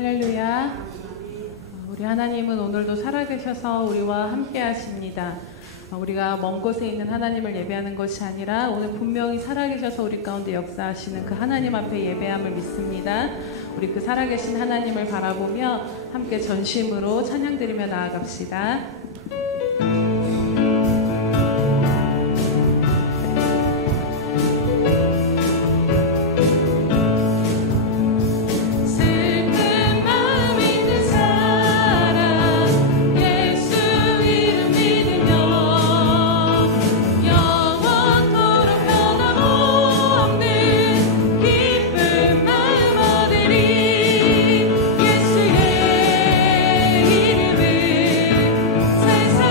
할렐루야. 우리 하나님은 오늘도 살아계셔서 우리와 함께 하십니다. 우리가 먼 곳에 있는 하나님을 예배하는 것이 아니라 오늘 분명히 살아계셔서 우리 가운데 역사하시는 그 하나님 앞에 예배함을 믿습니다. 우리 그 살아계신 하나님을 바라보며 함께 전심으로 찬양드리며 나아갑시다. 세상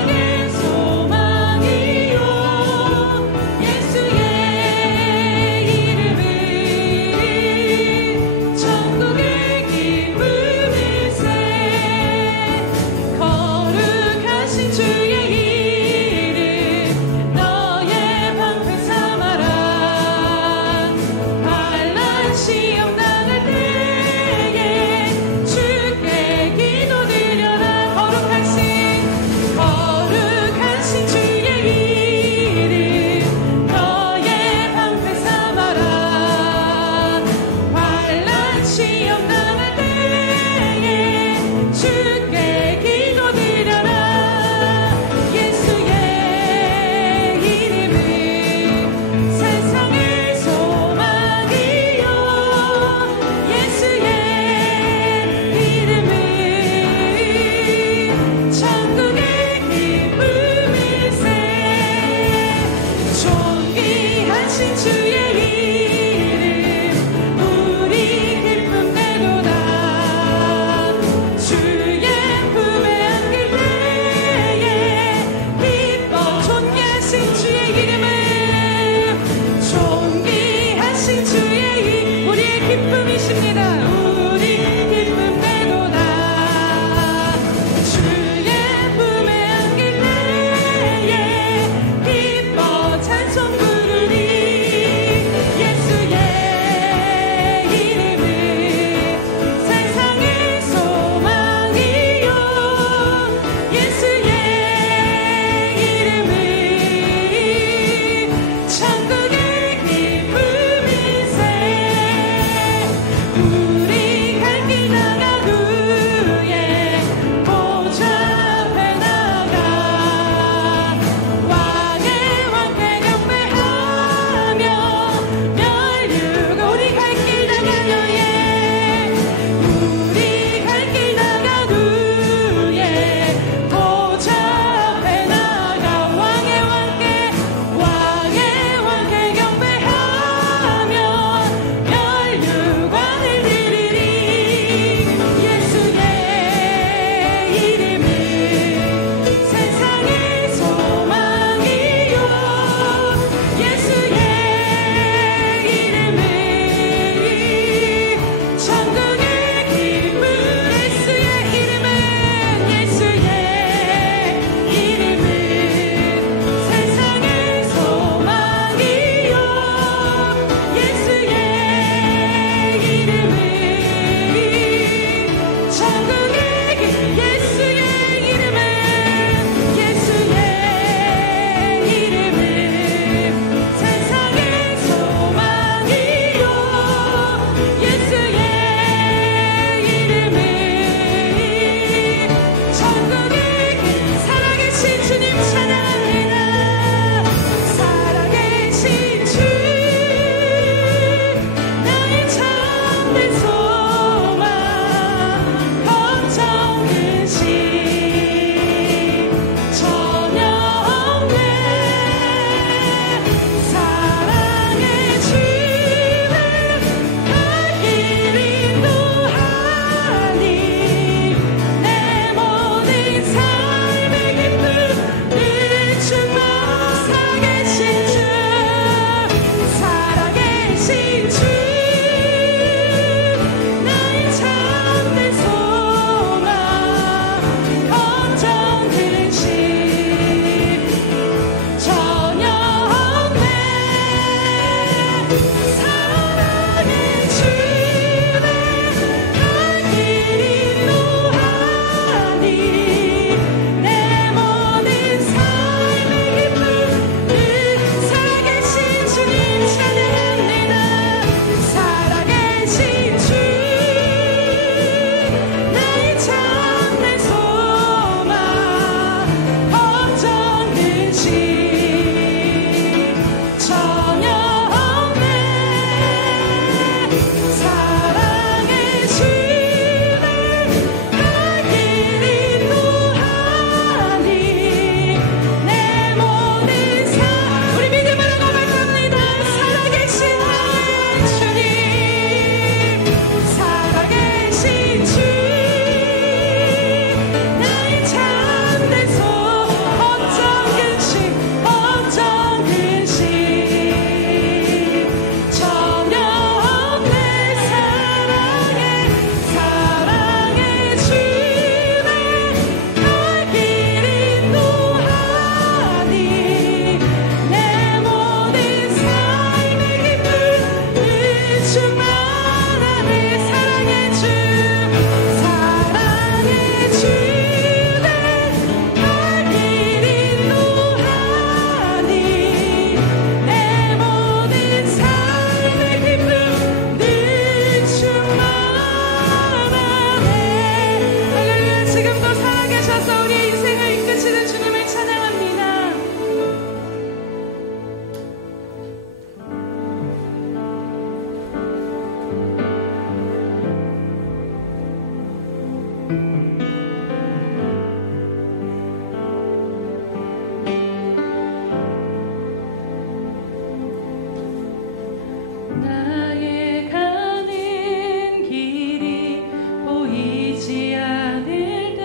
나의 가는 길이 보이지 않을 때,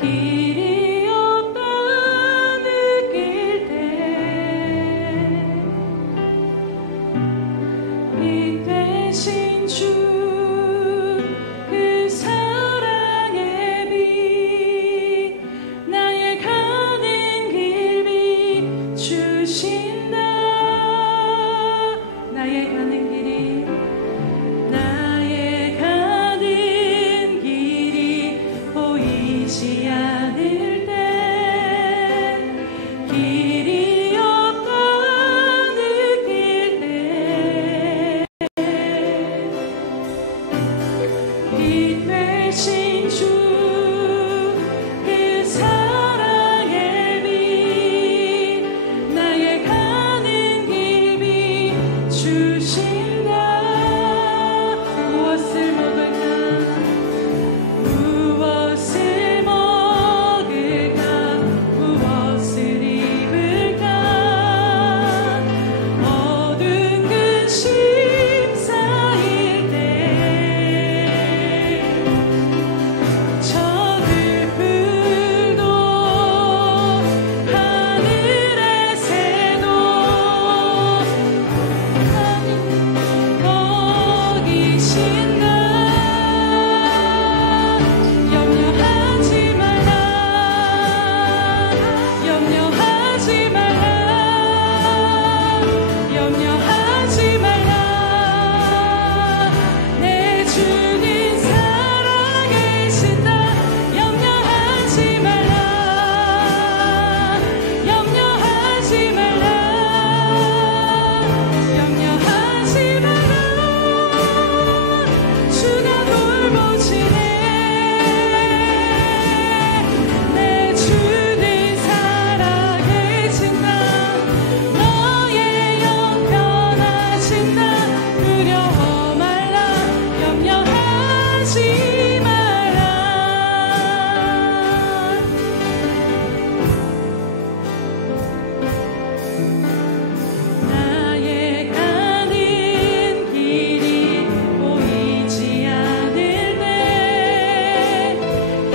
길이 없다 느낄 때, 빛 되신 주 그 사랑의 빛, 나의 가는 길 비추신다. 나의 가는 길이, 나의 가는 길이 보이지 않을 때, 길이 없다 느낄 때, 빛 되신 주 그 사랑의 빛, 나의 가는 길 비추신다. 무엇을 먹을까, 무엇을 먹을까, 무엇을 입을까, 어두운 근심 쌓일 때, 저들 불도 하늘의 새도 거기신다. 염려하지 말라, 염려하지 말라, 염려하지 말라. 내 주는 살아계신다. 염려하지 말라, 염려하지 말라, 염려하지 말라. 주가 돌보시네. 내 주는 살아계신다. 너의 영 변하신다. 두려워 말라, 염려하지 말라. 나의 가는 길이 보이지 않을 때,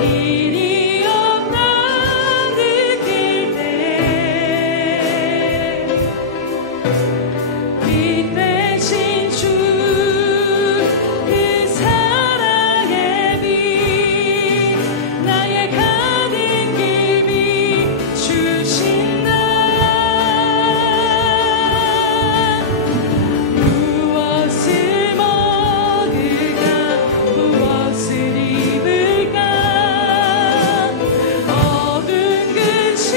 길이 없다 느낄 때, 빛 되신 주 그 사랑의 빛, 나의 가는 길 비추신다. 무엇을 먹을까, 무엇을 입을까, 어두운 근심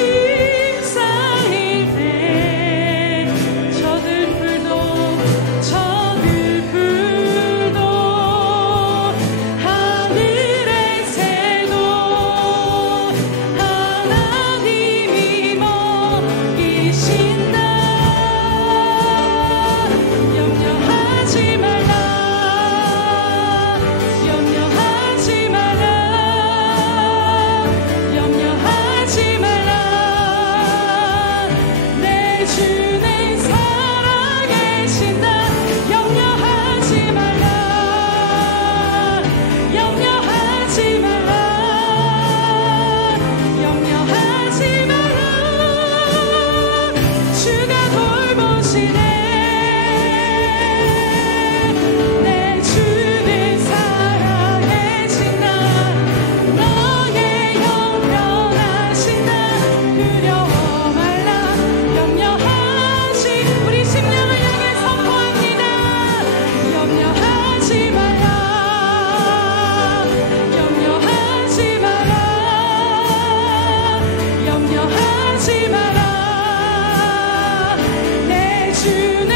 쌓일 때, 저들 불도 하늘의 새도 하나님이 먹이신다. 염려하지 말라, 염려하지 말라, 염려하지 말라. 내 주는 살아계신다. 염려하지 말라, 염려하지 말라, 염려하지 말라. 주가 돌보시네. 내 주는 살아계신다. 너의 영 변하신다. 두려워 말라, 염려하지. 우리 심령을 향해 선포합니다. 염려하지 말라, 염려하지 마라, 염려하지 마라. 내 주는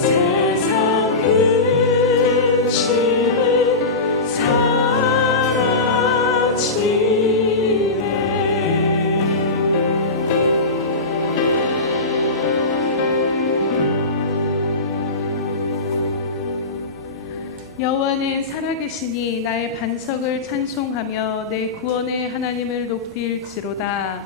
세상 여호와는 살아계시니 나의 반석을 찬송하며 내 구원의 하나님을 높일지로다.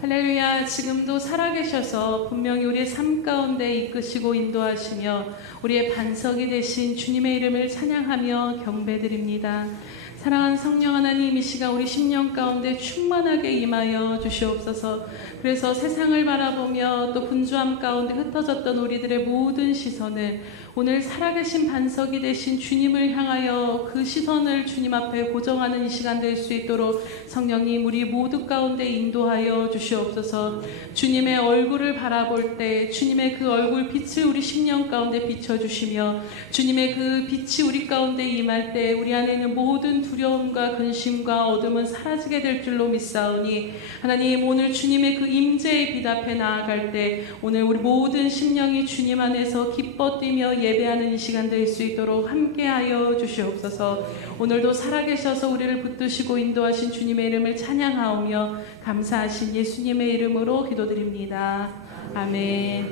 할렐루야. 지금도 살아계셔서 분명히 우리의 삶 가운데 이끄시고 인도하시며 우리의 반석이 되신 주님의 이름을 찬양하며 경배드립니다. 사랑하는 성령 하나님, 이 시간 우리 심령 가운데 충만하게 임하여 주시옵소서. 그래서 세상을 바라보며 또 분주함 가운데 흩어졌던 우리들의 모든 시선을 오늘 살아계신 반석이 되신 주님을 향하여 그 시선을 주님 앞에 고정하는 이 시간 될 수 있도록 성령님 우리 모두 가운데 인도하여 주시옵소서. 주님의 얼굴을 바라볼 때 주님의 그 얼굴 빛을 우리 심령 가운데 비춰주시며 주님의 그 빛이 우리 가운데 임할 때 우리 안에 있는 모든 두려움과 근심과 어둠은 사라지게 될 줄로 믿사오니 하나님, 오늘 주님의 그 임재의 빛 앞에 나아갈 때 오늘 우리 모든 심령이 주님 안에서 기뻐 뛰며 예배하는 이 시간 될 수 있도록 함께하여 주시옵소서. 오늘도 살아계셔서 우리를 붙드시고 인도하신 주님의 이름을 찬양하오며 감사하신 예수님의 이름으로 기도드립니다. 아멘.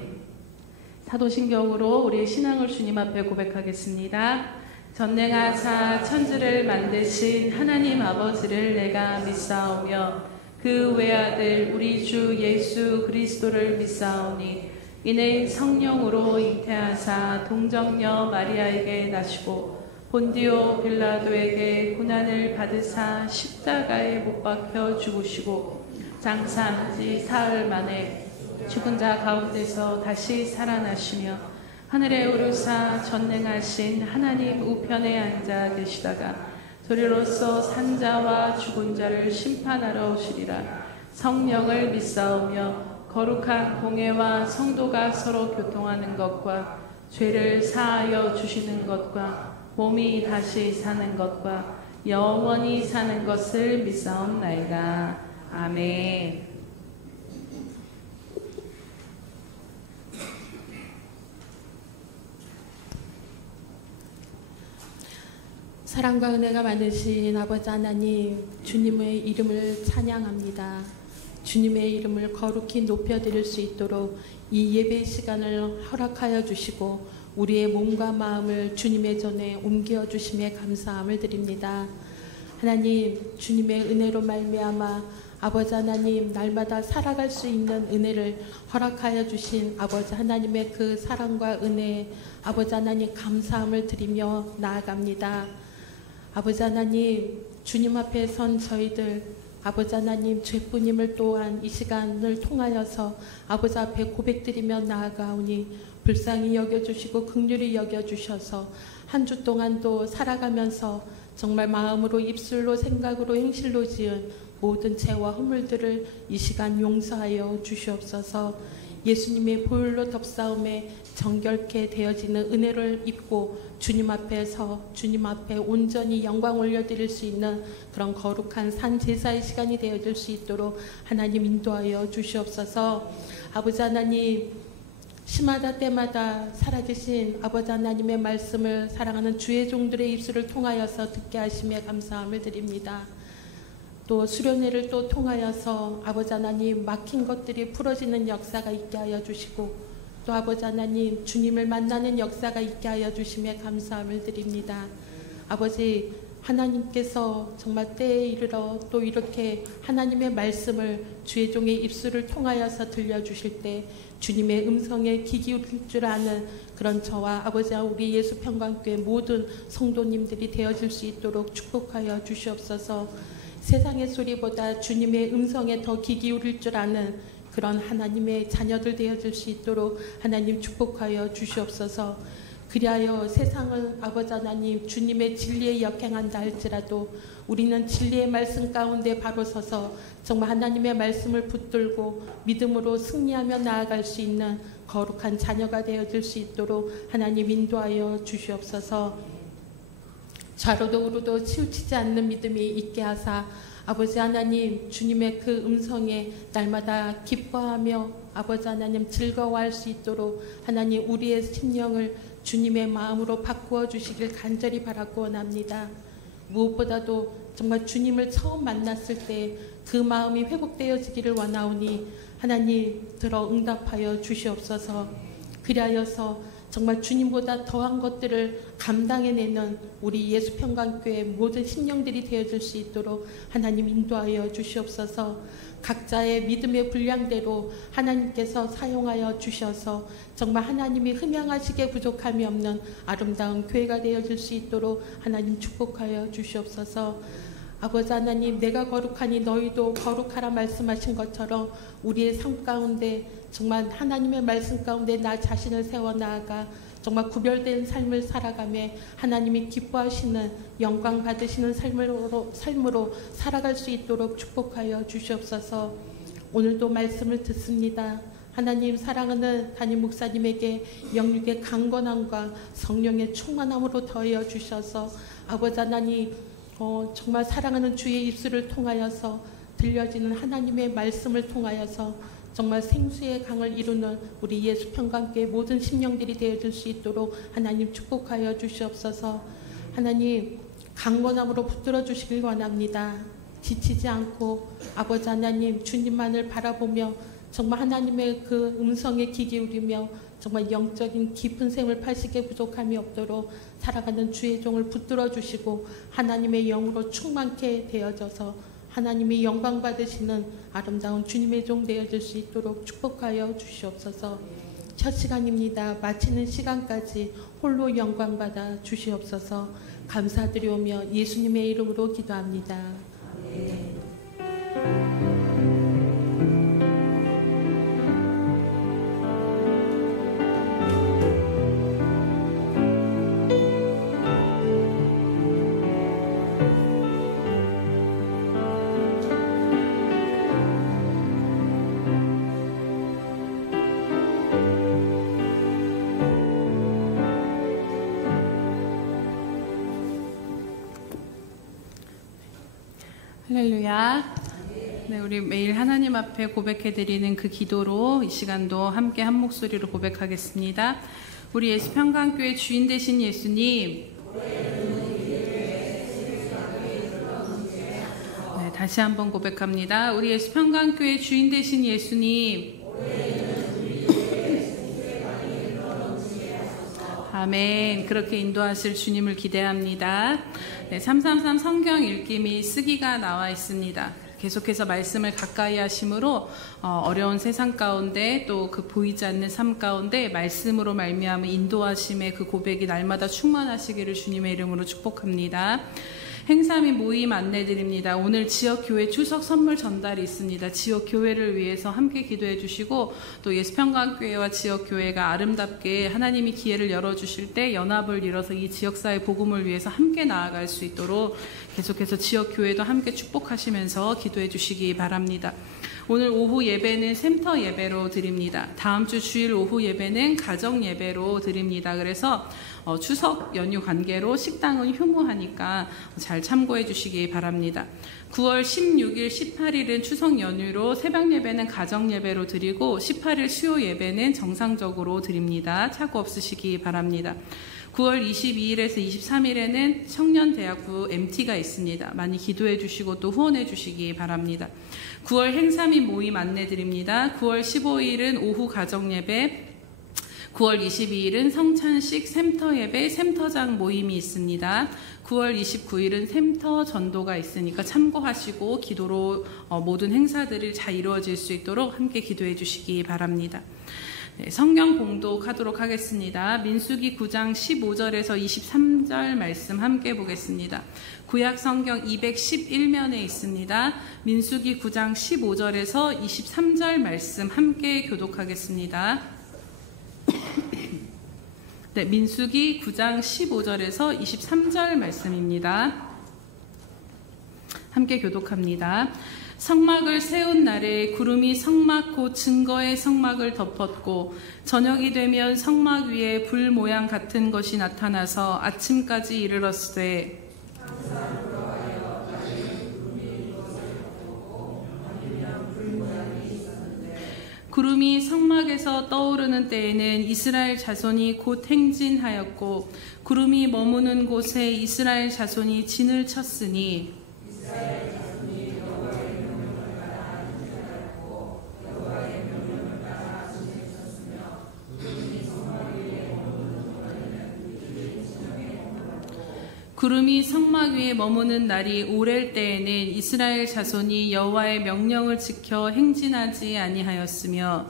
사도신경으로 우리의 신앙을 주님 앞에 고백하겠습니다. 전능하사 천지를 만드신 하나님 아버지를 내가 믿사오며 그 외아들 우리 주 예수 그리스도를 믿사오니 이는 성령으로 잉태하사 동정녀 마리아에게 나시고 본디오 빌라도에게 고난을 받으사 십자가에 못 박혀 죽으시고 장사한 지 사흘 만에 죽은 자 가운데서 다시 살아나시며 하늘에 오르사 전능하신 하나님 우편에 앉아 계시다가 소리로서 산자와 죽은 자를 심판하러 오시리라. 성령을 믿사오며 거룩한 공회와 성도가 서로 교통하는 것과 죄를 사하여 주시는 것과 몸이 다시 사는 것과 영원히 사는 것을 믿사옵나이다. 아멘. 사랑과 은혜가 많으신 아버지 하나님, 주님의 이름을 찬양합니다. 주님의 이름을 거룩히 높여드릴 수 있도록 이 예배 시간을 허락하여 주시고 우리의 몸과 마음을 주님의 전에 옮겨 주심에 감사함을 드립니다. 하나님, 주님의 은혜로 말미암아 아버지 하나님, 날마다 살아갈 수 있는 은혜를 허락하여 주신 아버지 하나님의 그 사랑과 은혜에 아버지 하나님 감사함을 드리며 나아갑니다. 아버지 하나님, 주님 앞에 선 저희들 아버지 하나님 죄뿐임을 또한 이 시간을 통하여서 아버지 앞에 고백드리며 나아가오니 불쌍히 여겨주시고 긍휼히 여겨주셔서 한 주 동안도 살아가면서 정말 마음으로 입술로 생각으로 행실로 지은 모든 죄와 허물들을 이 시간 용서하여 주시옵소서. 예수님의 보혈로 덮사움에 정결케 되어지는 은혜를 입고 주님 앞에서 주님 앞에 온전히 영광 올려드릴 수 있는 그런 거룩한 산 제사의 시간이 되어질 수 있도록 하나님 인도하여 주시옵소서. 아버지 하나님, 시마다 때마다 살아계신 아버지 하나님의 말씀을 사랑하는 주의 종들의 입술을 통하여서 듣게 하시며 감사함을 드립니다. 또 수련회를 또 통하여서 아버지 하나님 막힌 것들이 풀어지는 역사가 있게 하여 주시고 또 아버지 하나님 주님을 만나는 역사가 있게 하여 주시며 감사함을 드립니다. 아버지 하나님께서 정말 때에 이르러 또 이렇게 하나님의 말씀을 주의 종의 입술을 통하여서 들려주실 때 주님의 음성에 귀 기울일 줄 아는 그런 저와 아버지와 우리 예수평강교회 모든 성도님들이 되어질 수 있도록 축복하여 주시옵소서. 세상의 소리보다 주님의 음성에 더 귀 기울일 줄 아는 그런 하나님의 자녀들 되어질 수 있도록 하나님 축복하여 주시옵소서. 그리하여 세상은 아버지 하나님 주님의 진리에 역행한다 할지라도 우리는 진리의 말씀 가운데 바로 서서 정말 하나님의 말씀을 붙들고 믿음으로 승리하며 나아갈 수 있는 거룩한 자녀가 되어질 수 있도록 하나님 인도하여 주시옵소서. 좌로도 우로도 치우치지 않는 믿음이 있게 하사 아버지 하나님 주님의 그 음성에 날마다 기뻐하며 아버지 하나님 즐거워할 수 있도록 하나님 우리의 심령을 주님의 마음으로 바꾸어 주시길 간절히 바라고 원합니다. 무엇보다도 정말 주님을 처음 만났을 때 그 마음이 회복되어지기를 원하오니 하나님 들어 응답하여 주시옵소서. 그리하여서 정말 주님보다 더한 것들을 감당해내는 우리 예수평강교회 모든 심령들이 되어줄 수 있도록 하나님 인도하여 주시옵소서. 각자의 믿음의 분량대로 하나님께서 사용하여 주셔서 정말 하나님이 흠양하시게 부족함이 없는 아름다운 교회가 되어줄 수 있도록 하나님 축복하여 주시옵소서. 아버지 하나님, 내가 거룩하니 너희도 거룩하라 말씀하신 것처럼 우리의 삶 가운데 정말 하나님의 말씀 가운데 나 자신을 세워나아가 정말 구별된 삶을 살아가며 하나님이 기뻐하시는 영광 받으시는 삶으로 살아갈 수 있도록 축복하여 주시옵소서. 오늘도 말씀을 듣습니다. 하나님, 사랑하는 담임 목사님에게 영육의 강건함과 성령의 충만함으로 더하여 주셔서 아버지 하나님, 정말 사랑하는 주의 입술을 통하여서 들려지는 하나님의 말씀을 통하여서 정말 생수의 강을 이루는 우리 예수평강교회 모든 심령들이 되어줄 수 있도록 하나님 축복하여 주시옵소서. 하나님, 강건함으로 붙들어 주시길 원합니다. 지치지 않고 아버지 하나님, 주님만을 바라보며 정말 하나님의 그 음성에 귀 기울이며 정말 영적인 깊은 샘을 파시게 부족함이 없도록 살아가는 주의 종을 붙들어 주시고 하나님의 영으로 충만케 되어져서 하나님이 영광 받으시는 아름다운 주님의 종 되어질 수 있도록 축복하여 주시옵소서. 첫 시간입니다. 마치는 시간까지 홀로 영광 받아 주시옵소서. 감사드리오며 예수님의 이름으로 기도합니다. 아멘. 할렐루야. 네, 우리 매일 하나님 앞에 고백해드리는 그 기도로 이 시간도 함께 한 목소리로 고백하겠습니다. 우리 예수평강교회 주인 되신 예수님, 네, 다시 한번 고백합니다. 우리 예수평강교회 주인 되신 예수님, 아멘. 그렇게 인도하실 주님을 기대합니다. 네, 333 성경 읽기 및 쓰기가 나와 있습니다. 계속해서 말씀을 가까이 하심으로 어려운 세상 가운데 또 그 보이지 않는 삶 가운데 말씀으로 말미암은 인도하심의 그 고백이 날마다 충만하시기를 주님의 이름으로 축복합니다. 행사 및 모임 안내드립니다. 오늘 지역교회 추석 선물 전달이 있습니다. 지역교회를 위해서 함께 기도해 주시고 또 예수평강교회와 지역교회가 아름답게 하나님이 기회를 열어주실 때 연합을 이뤄서 이 지역사회 복음을 위해서 함께 나아갈 수 있도록 계속해서 지역교회도 함께 축복하시면서 기도해 주시기 바랍니다. 오늘 오후 예배는 샘터 예배로 드립니다. 다음 주 주일 오후 예배는 가정 예배로 드립니다. 그래서 추석 연휴 관계로 식당은 휴무하니까 잘 참고해 주시기 바랍니다. 9월 16일, 18일은 추석 연휴로 새벽 예배는 가정 예배로 드리고 18일 수요 예배는 정상적으로 드립니다. 착오 없으시기 바랍니다. 9월 22일에서 23일에는 청년대학부 MT가 있습니다. 많이 기도해 주시고 또 후원해 주시기 바랍니다. 9월 행사 및 모임 안내드립니다. 9월 15일은 오후 가정예배, 9월 22일은 성찬식 샘터 예배, 샘터장 모임이 있습니다. 9월 29일은 샘터 전도가 있으니까 참고하시고 기도로 모든 행사들이 잘 이루어질 수 있도록 함께 기도해 주시기 바랍니다. 네, 성경 봉독하도록 하겠습니다. 민수기 9장 15절에서 23절 말씀 함께 보겠습니다. 구약 성경 211면에 있습니다. 민수기 9장 15절에서 23절 말씀 함께 교독하겠습니다. 네, 민수기 9장 15절에서 23절 말씀입니다. 함께 교독합니다. 성막을 세운 날에 구름이 성막 곧 증거의 성막을 덮었고 저녁이 되면 성막 위에 불 모양 같은 것이 나타나서 아침까지 이르렀으되 구름이 성막에서 떠오르는 때에는 이스라엘 자손이 곧 행진하였고 구름이 머무는 곳에 이스라엘 자손이 진을 쳤으니 구름이 성막 위에 머무는 날이 오랠 때에는 이스라엘 자손이 여호와의 명령을 지켜 행진하지 아니하였으며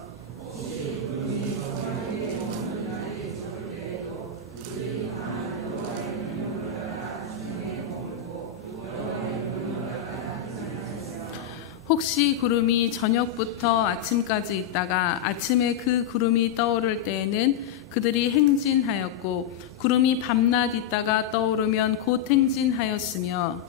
혹시 구름이 저녁부터 아침까지 있다가 아침에 그 구름이 떠오를 때에는 그들이 행진하였고 구름이 밤낮 있다가 떠오르면 곧 행진하였으며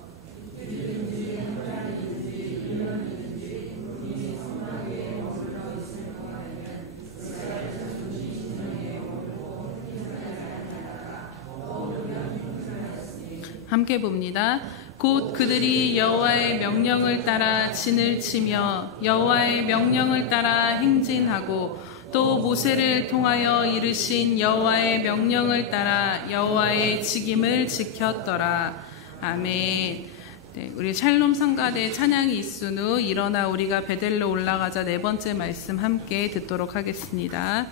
함께 봅니다. 곧 그들이 여호와의 명령을 따라 진을 치며 여호와의 명령을 따라 행진하고 또 모세를 통하여 이르신 여호와의 명령을 따라 여호와의 직임을 지켰더라. 아멘. 네, 우리 샬롬 성가대 찬양이 있은 후 일어나 우리가 베델로 올라가자 네 번째 말씀 함께 듣도록 하겠습니다.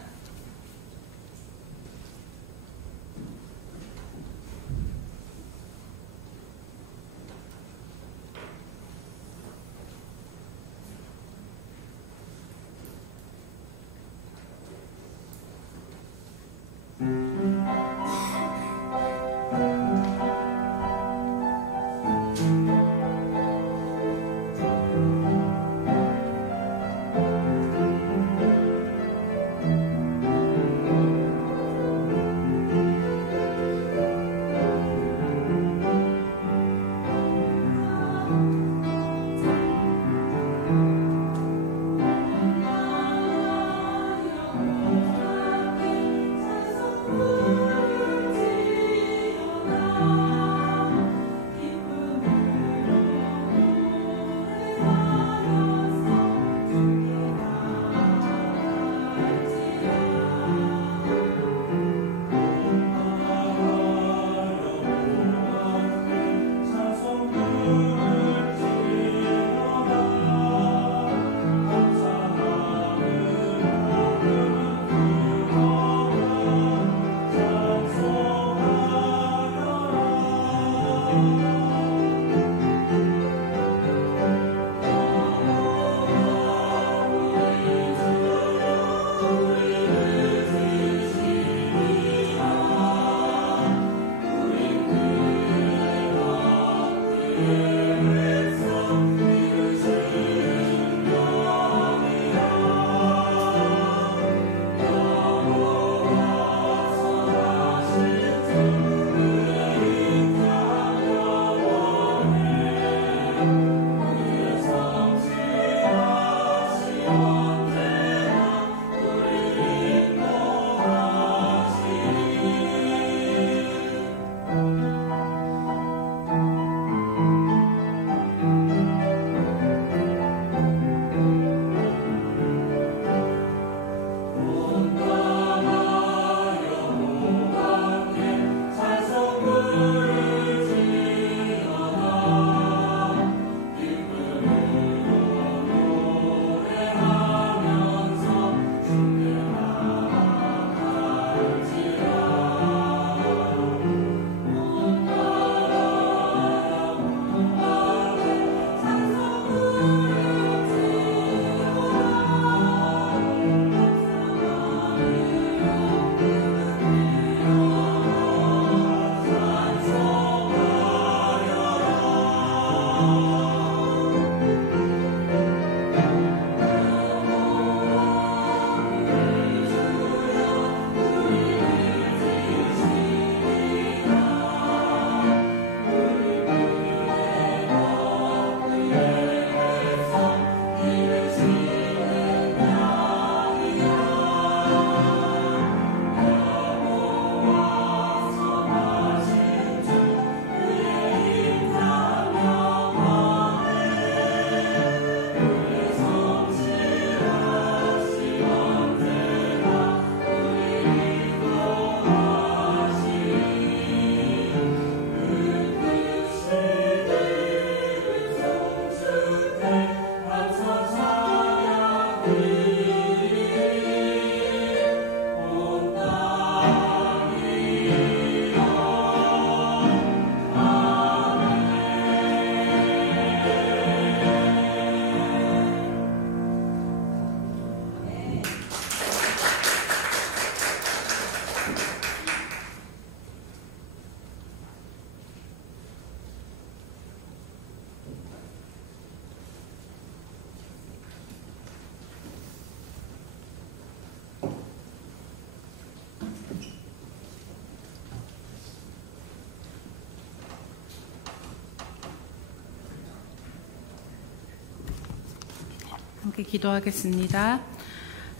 함께 기도하겠습니다.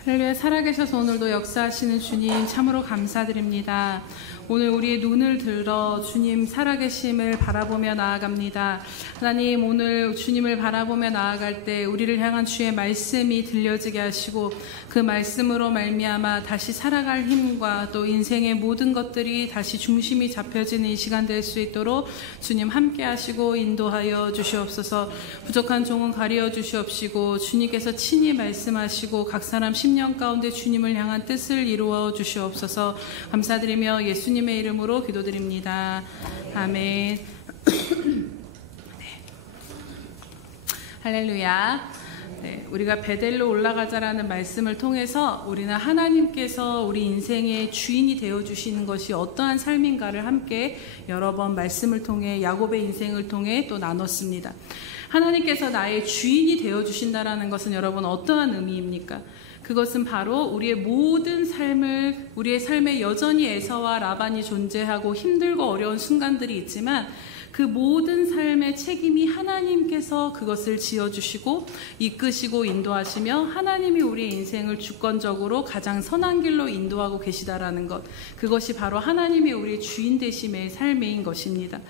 할렐루야. 살아계셔서 오늘도 역사하시는 주님 참으로 감사드립니다. 오늘 우리의 눈을 들어 주님 살아계심을 바라보며 나아갑니다. 하나님, 오늘 주님을 바라보며 나아갈 때 우리를 향한 주의 말씀이 들려지게 하시고 그 말씀으로 말미암아 다시 살아갈 힘과 또 인생의 모든 것들이 다시 중심이 잡혀지는 이 시간 될 수 있도록 주님 함께 하시고 인도하여 주시옵소서. 부족한 종은 가리어 주시옵시고 주님께서 친히 말씀하시고 각 사람 심령 가운데 주님을 향한 뜻을 이루어 주시옵소서. 감사드리며 예수님의 이름으로 기도드립니다. 아멘. 네. 할렐루야. 네, 우리가 베델로 올라가자라는 말씀을 통해서 우리는 하나님께서 우리 인생의 주인이 되어주시는 것이 어떠한 삶인가를 함께 여러 번 말씀을 통해 야곱의 인생을 통해 또 나눴습니다. 하나님께서 나의 주인이 되어주신다라는 것은 여러분 어떠한 의미입니까? 그것은 바로 우리의 모든 삶을, 우리의 삶에 여전히 에서와 라반이 존재하고 힘들고 어려운 순간들이 있지만 그 모든 삶의 책임이 하나님께서 그것을 지어주시고 이끄시고 인도하시며 하나님이 우리의 인생을 주권적으로 가장 선한 길로 인도하고 계시다라는 것, 그것이 바로 하나님이 우리의 주인 되심의 삶인 것입니다.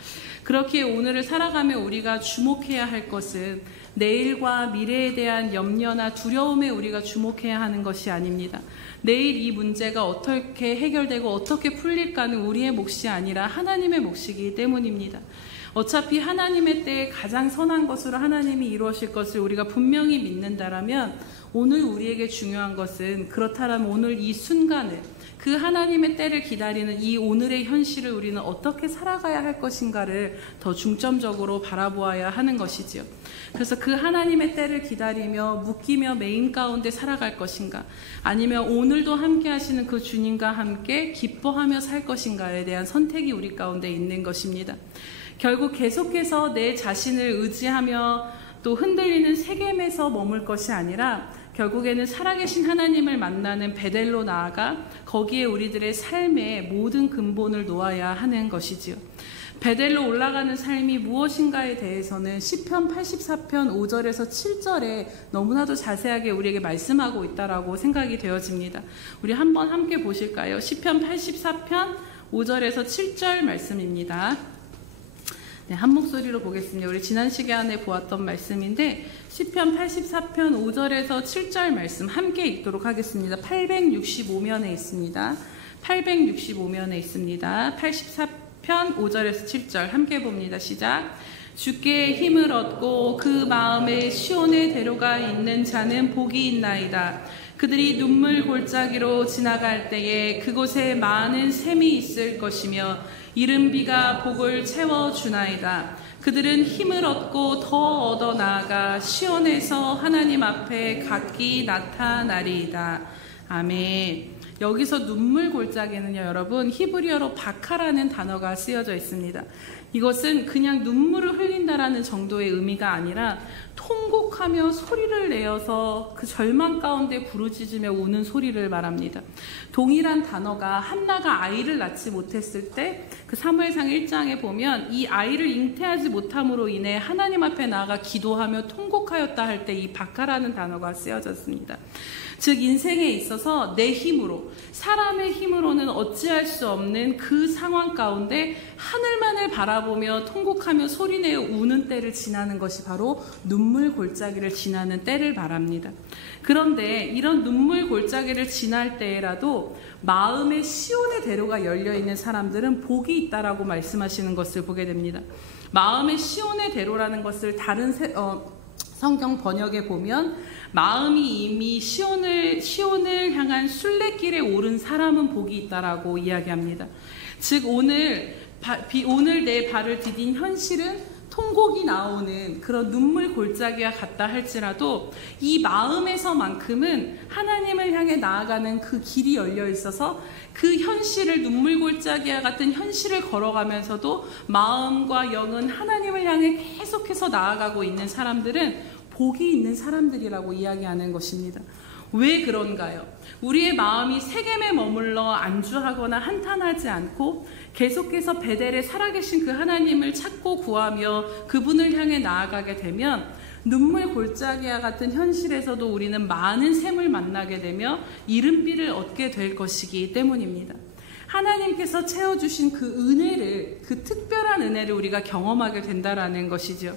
그렇기에 오늘을 살아가며 우리가 주목해야 할 것은 내일과 미래에 대한 염려나 두려움에 우리가 주목해야 하는 것이 아닙니다. 내일 이 문제가 어떻게 해결되고 어떻게 풀릴까는 우리의 몫이 아니라 하나님의 몫이기 때문입니다. 어차피 하나님의 때에 가장 선한 것으로 하나님이 이루어질 것을 우리가 분명히 믿는다라면 오늘 우리에게 중요한 것은, 그렇다면 오늘 이 순간을, 그 하나님의 때를 기다리는 이 오늘의 현실을 우리는 어떻게 살아가야 할 것인가를 더 중점적으로 바라보아야 하는 것이지요. 그래서 그 하나님의 때를 기다리며 묶이며 매임 가운데 살아갈 것인가, 아니면 오늘도 함께 하시는 그 주님과 함께 기뻐하며 살 것인가에 대한 선택이 우리 가운데 있는 것입니다. 결국 계속해서 내 자신을 의지하며 또 흔들리는 세겜에서 머물 것이 아니라 결국에는 살아계신 하나님을 만나는 베델로 나아가 거기에 우리들의 삶의 모든 근본을 놓아야 하는 것이지요. 베델로 올라가는 삶이 무엇인가에 대해서는 시편 84편 5절에서 7절에 너무나도 자세하게 우리에게 말씀하고 있다라고 생각이 되어집니다. 우리 한번 함께 보실까요? 시편 84편 5절에서 7절 말씀입니다. 네, 한 목소리로 보겠습니다. 우리 지난 시간에 보았던 말씀인데 시편 84편 5절에서 7절 말씀 함께 읽도록 하겠습니다. 865면에 있습니다. 865면에 있습니다. 84편 5절에서 7절 함께 봅니다. 시작. 주께 힘을 얻고 그 마음에 시온의 대로가 있는 자는 복이 있나이다. 그들이 눈물 골짜기로 지나갈 때에 그곳에 많은 샘이 있을 것이며 이른 비가 복을 채워주나이다. 그들은 힘을 얻고 더 얻어 나아가 시온에서 하나님 앞에 각기 나타나리이다. 아멘. 여기서 눈물 골짜기는요, 여러분, 히브리어로 바카라는 단어가 쓰여져 있습니다. 이것은 그냥 눈물을 흘린다라는 정도의 의미가 아니라 통곡하며 소리를 내어서 그 절망 가운데 부르짖으며 우는 소리를 말합니다. 동일한 단어가 한나가 아이를 낳지 못했을 때 그 사무엘상 1장에 보면 이 아이를 잉태하지 못함으로 인해 하나님 앞에 나아가 기도하며 통곡하였다 할 때 이 바카라는 단어가 쓰여졌습니다. 즉 인생에 있어서 내 힘으로, 사람의 힘으로는 어찌할 수 없는 그 상황 가운데 하늘만을 바라보며 통곡하며 소리내어 우는 때를 지나는 것이 바로 눈물 골짜기를 지나는 때를 말합니다. 그런데 이런 눈물 골짜기를 지날 때라도 마음의 시온의 대로가 열려있는 사람들은 복이 있다라고 말씀하시는 것을 보게 됩니다. 마음의 시온의 대로라는 것을 다른 성경 번역에 보면 마음이 이미 시온을 향한 순례길에 오른 사람은 복이 있다라고 이야기합니다. 즉 오늘 내 발을 디딘 현실은 통곡이 나오는 그런 눈물 골짜기와 같다 할지라도 이 마음에서만큼은 하나님을 향해 나아가는 그 길이 열려 있어서 그 현실을, 눈물 골짜기와 같은 현실을 걸어가면서도 마음과 영은 하나님을 향해 계속해서 나아가고 있는 사람들은 복이 있는 사람들이라고 이야기하는 것입니다. 왜 그런가요? 우리의 마음이 세겜에 머물러 안주하거나 한탄하지 않고 계속해서 베델에 살아계신 그 하나님을 찾고 구하며 그분을 향해 나아가게 되면 눈물 골짜기와 같은 현실에서도 우리는 많은 샘을 만나게 되며 이른비를 얻게 될 것이기 때문입니다. 하나님께서 채워주신 그 은혜를, 그 특별한 은혜를 우리가 경험하게 된다라는 것이죠.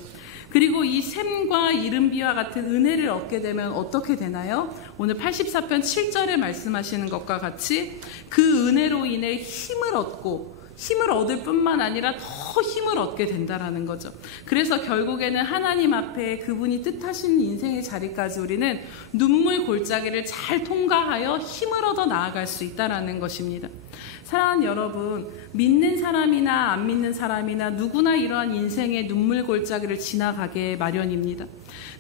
그리고 이 샘과 이른비와 같은 은혜를 얻게 되면 어떻게 되나요? 오늘 84편 7절에 말씀하시는 것과 같이 그 은혜로 인해 힘을 얻을 뿐만 아니라 더 힘을 얻게 된다라는 거죠. 그래서 결국에는 하나님 앞에 그분이 뜻하신 인생의 자리까지 우리는 눈물 골짜기를 잘 통과하여 힘을 얻어 나아갈 수 있다라는 것입니다. 사랑하는 여러분, 믿는 사람이나 안 믿는 사람이나 누구나 이러한 인생의 눈물 골짜기를 지나가게 마련입니다.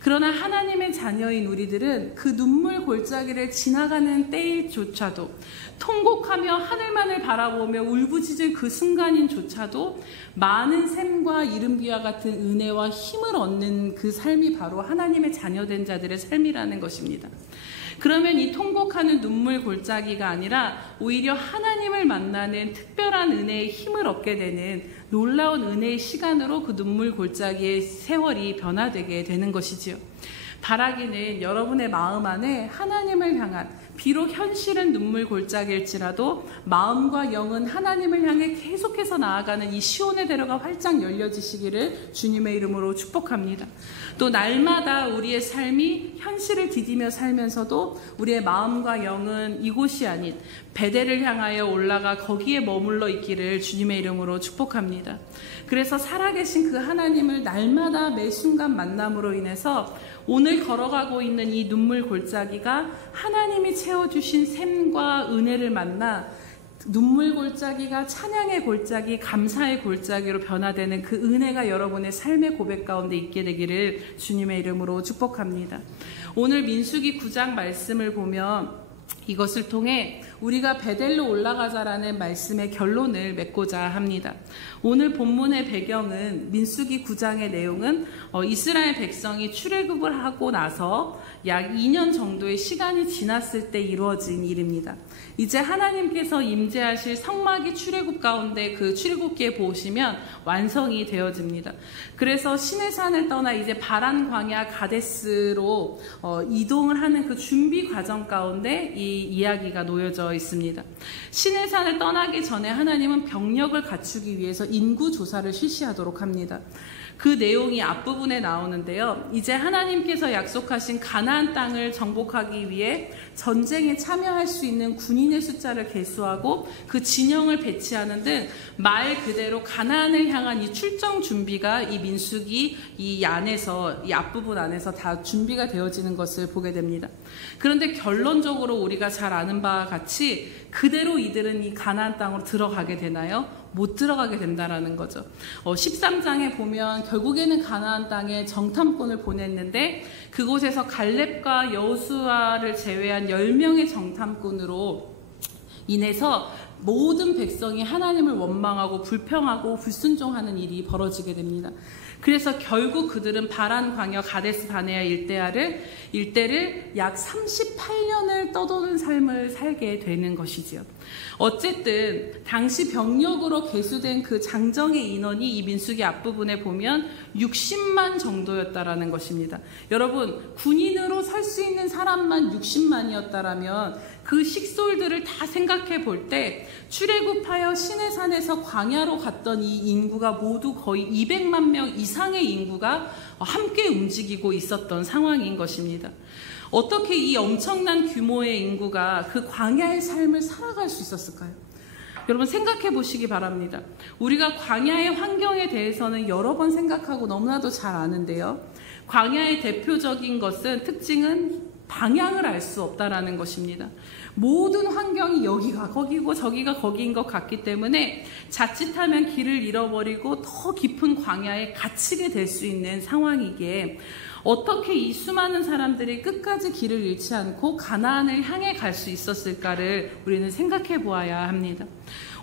그러나 하나님의 자녀인 우리들은 그 눈물 골짜기를 지나가는 때일조차도, 통곡하며 하늘만을 바라보며 울부짖을 그 순간인조차도 많은 샘과 이른비와 같은 은혜와 힘을 얻는 그 삶이 바로 하나님의 자녀된 자들의 삶이라는 것입니다. 그러면 이 통곡하는 눈물 골짜기가 아니라 오히려 하나님을 만나는 특별한 은혜의 힘을 얻게 되는 놀라운 은혜의 시간으로 그 눈물 골짜기의 세월이 변화되게 되는 것이지요. 바라기는 여러분의 마음 안에 하나님을 향한, 비록 현실은 눈물 골짜기일지라도 마음과 영은 하나님을 향해 계속해서 나아가는 이 시온의 대로가 활짝 열려지시기를 주님의 이름으로 축복합니다. 또 날마다 우리의 삶이 현실을 디디며 살면서도 우리의 마음과 영은 이곳이 아닌 베델을 향하여 올라가 거기에 머물러 있기를 주님의 이름으로 축복합니다. 그래서 살아계신 그 하나님을 날마다 매 순간 만남으로 인해서 오늘 걸어가고 있는 이 눈물 골짜기가 하나님이 채워주신 샘과 은혜를 만나 눈물 골짜기가 찬양의 골짜기, 감사의 골짜기로 변화되는 그 은혜가 여러분의 삶의 고백 가운데 있게 되기를 주님의 이름으로 축복합니다. 오늘 민수기 9장 말씀을 보면 이것을 통해 우리가 베델로 올라가자라는 말씀의 결론을 맺고자 합니다. 오늘 본문의 배경은 민수기 9장의 내용은 이스라엘 백성이 출애굽을 하고 나서 약 2년 정도의 시간이 지났을 때 이루어진 일입니다. 이제 하나님께서 임재하실 성막이 출애굽 가운데 그 출애굽기에 보시면 완성이 되어집니다. 그래서 시내산을 떠나 이제 바란 광야 가데스로 이동을 하는 그 준비 과정 가운데 이 이야기가 놓여져 있습니다. 시내산을 떠나기 전에 하나님은 병력을 갖추기 위해서 인구 조사를 실시하도록 합니다. 그 내용이 앞부분에 나오는데요. 이제 하나님께서 약속하신 가나안 땅을 정복하기 위해 전쟁에 참여할 수 있는 군인의 숫자를 계수하고 그 진영을 배치하는 등 말 그대로 가나안을 향한 이 출정 준비가 이 민수기 이 안에서, 이 앞부분 안에서 다 준비가 되어지는 것을 보게 됩니다. 그런데 결론적으로 우리가 잘 아는 바와 같이 그대로 이들은 이 가나안 땅으로 들어가게 되나요? 못 들어가게 된다라는 거죠. 13장에 보면 결국에는 가나안 땅에 정탐꾼을 보냈는데 그곳에서 갈렙과 여호수아를 제외한 10명의 정탐꾼으로 인해서 모든 백성이 하나님을 원망하고 불평하고 불순종하는 일이 벌어지게 됩니다. 그래서 결국 그들은 바란 광야 가데스 바네아 일대를 약 38년을 떠도는 삶을 살게 되는 것이지요. 어쨌든 당시 병력으로 계수된 그 장정의 인원이 이 민수기 앞부분에 보면 60만 정도였다라는 것입니다. 여러분, 군인으로 설 수 있는 사람만 60만이었다라면 그 식솔들을 다 생각해 볼 때 출애굽하여 시내산에서 광야로 갔던 이 인구가 모두 거의 200만 명 이상의 인구가 함께 움직이고 있었던 상황인 것입니다. 어떻게 이 엄청난 규모의 인구가 그 광야의 삶을 살아갈 수 있었을까요? 여러분 생각해 보시기 바랍니다. 우리가 광야의 환경에 대해서는 여러 번 생각하고 너무나도 잘 아는데요. 광야의 대표적인 특징은 방향을 알 수 없다라는 것입니다. 모든 환경이 여기가 거기고 저기가 거기인 것 같기 때문에 자칫하면 길을 잃어버리고 더 깊은 광야에 갇히게 될 수 있는 상황이기에 어떻게 이 수많은 사람들이 끝까지 길을 잃지 않고 가나안을 향해 갈 수 있었을까를 우리는 생각해 보아야 합니다.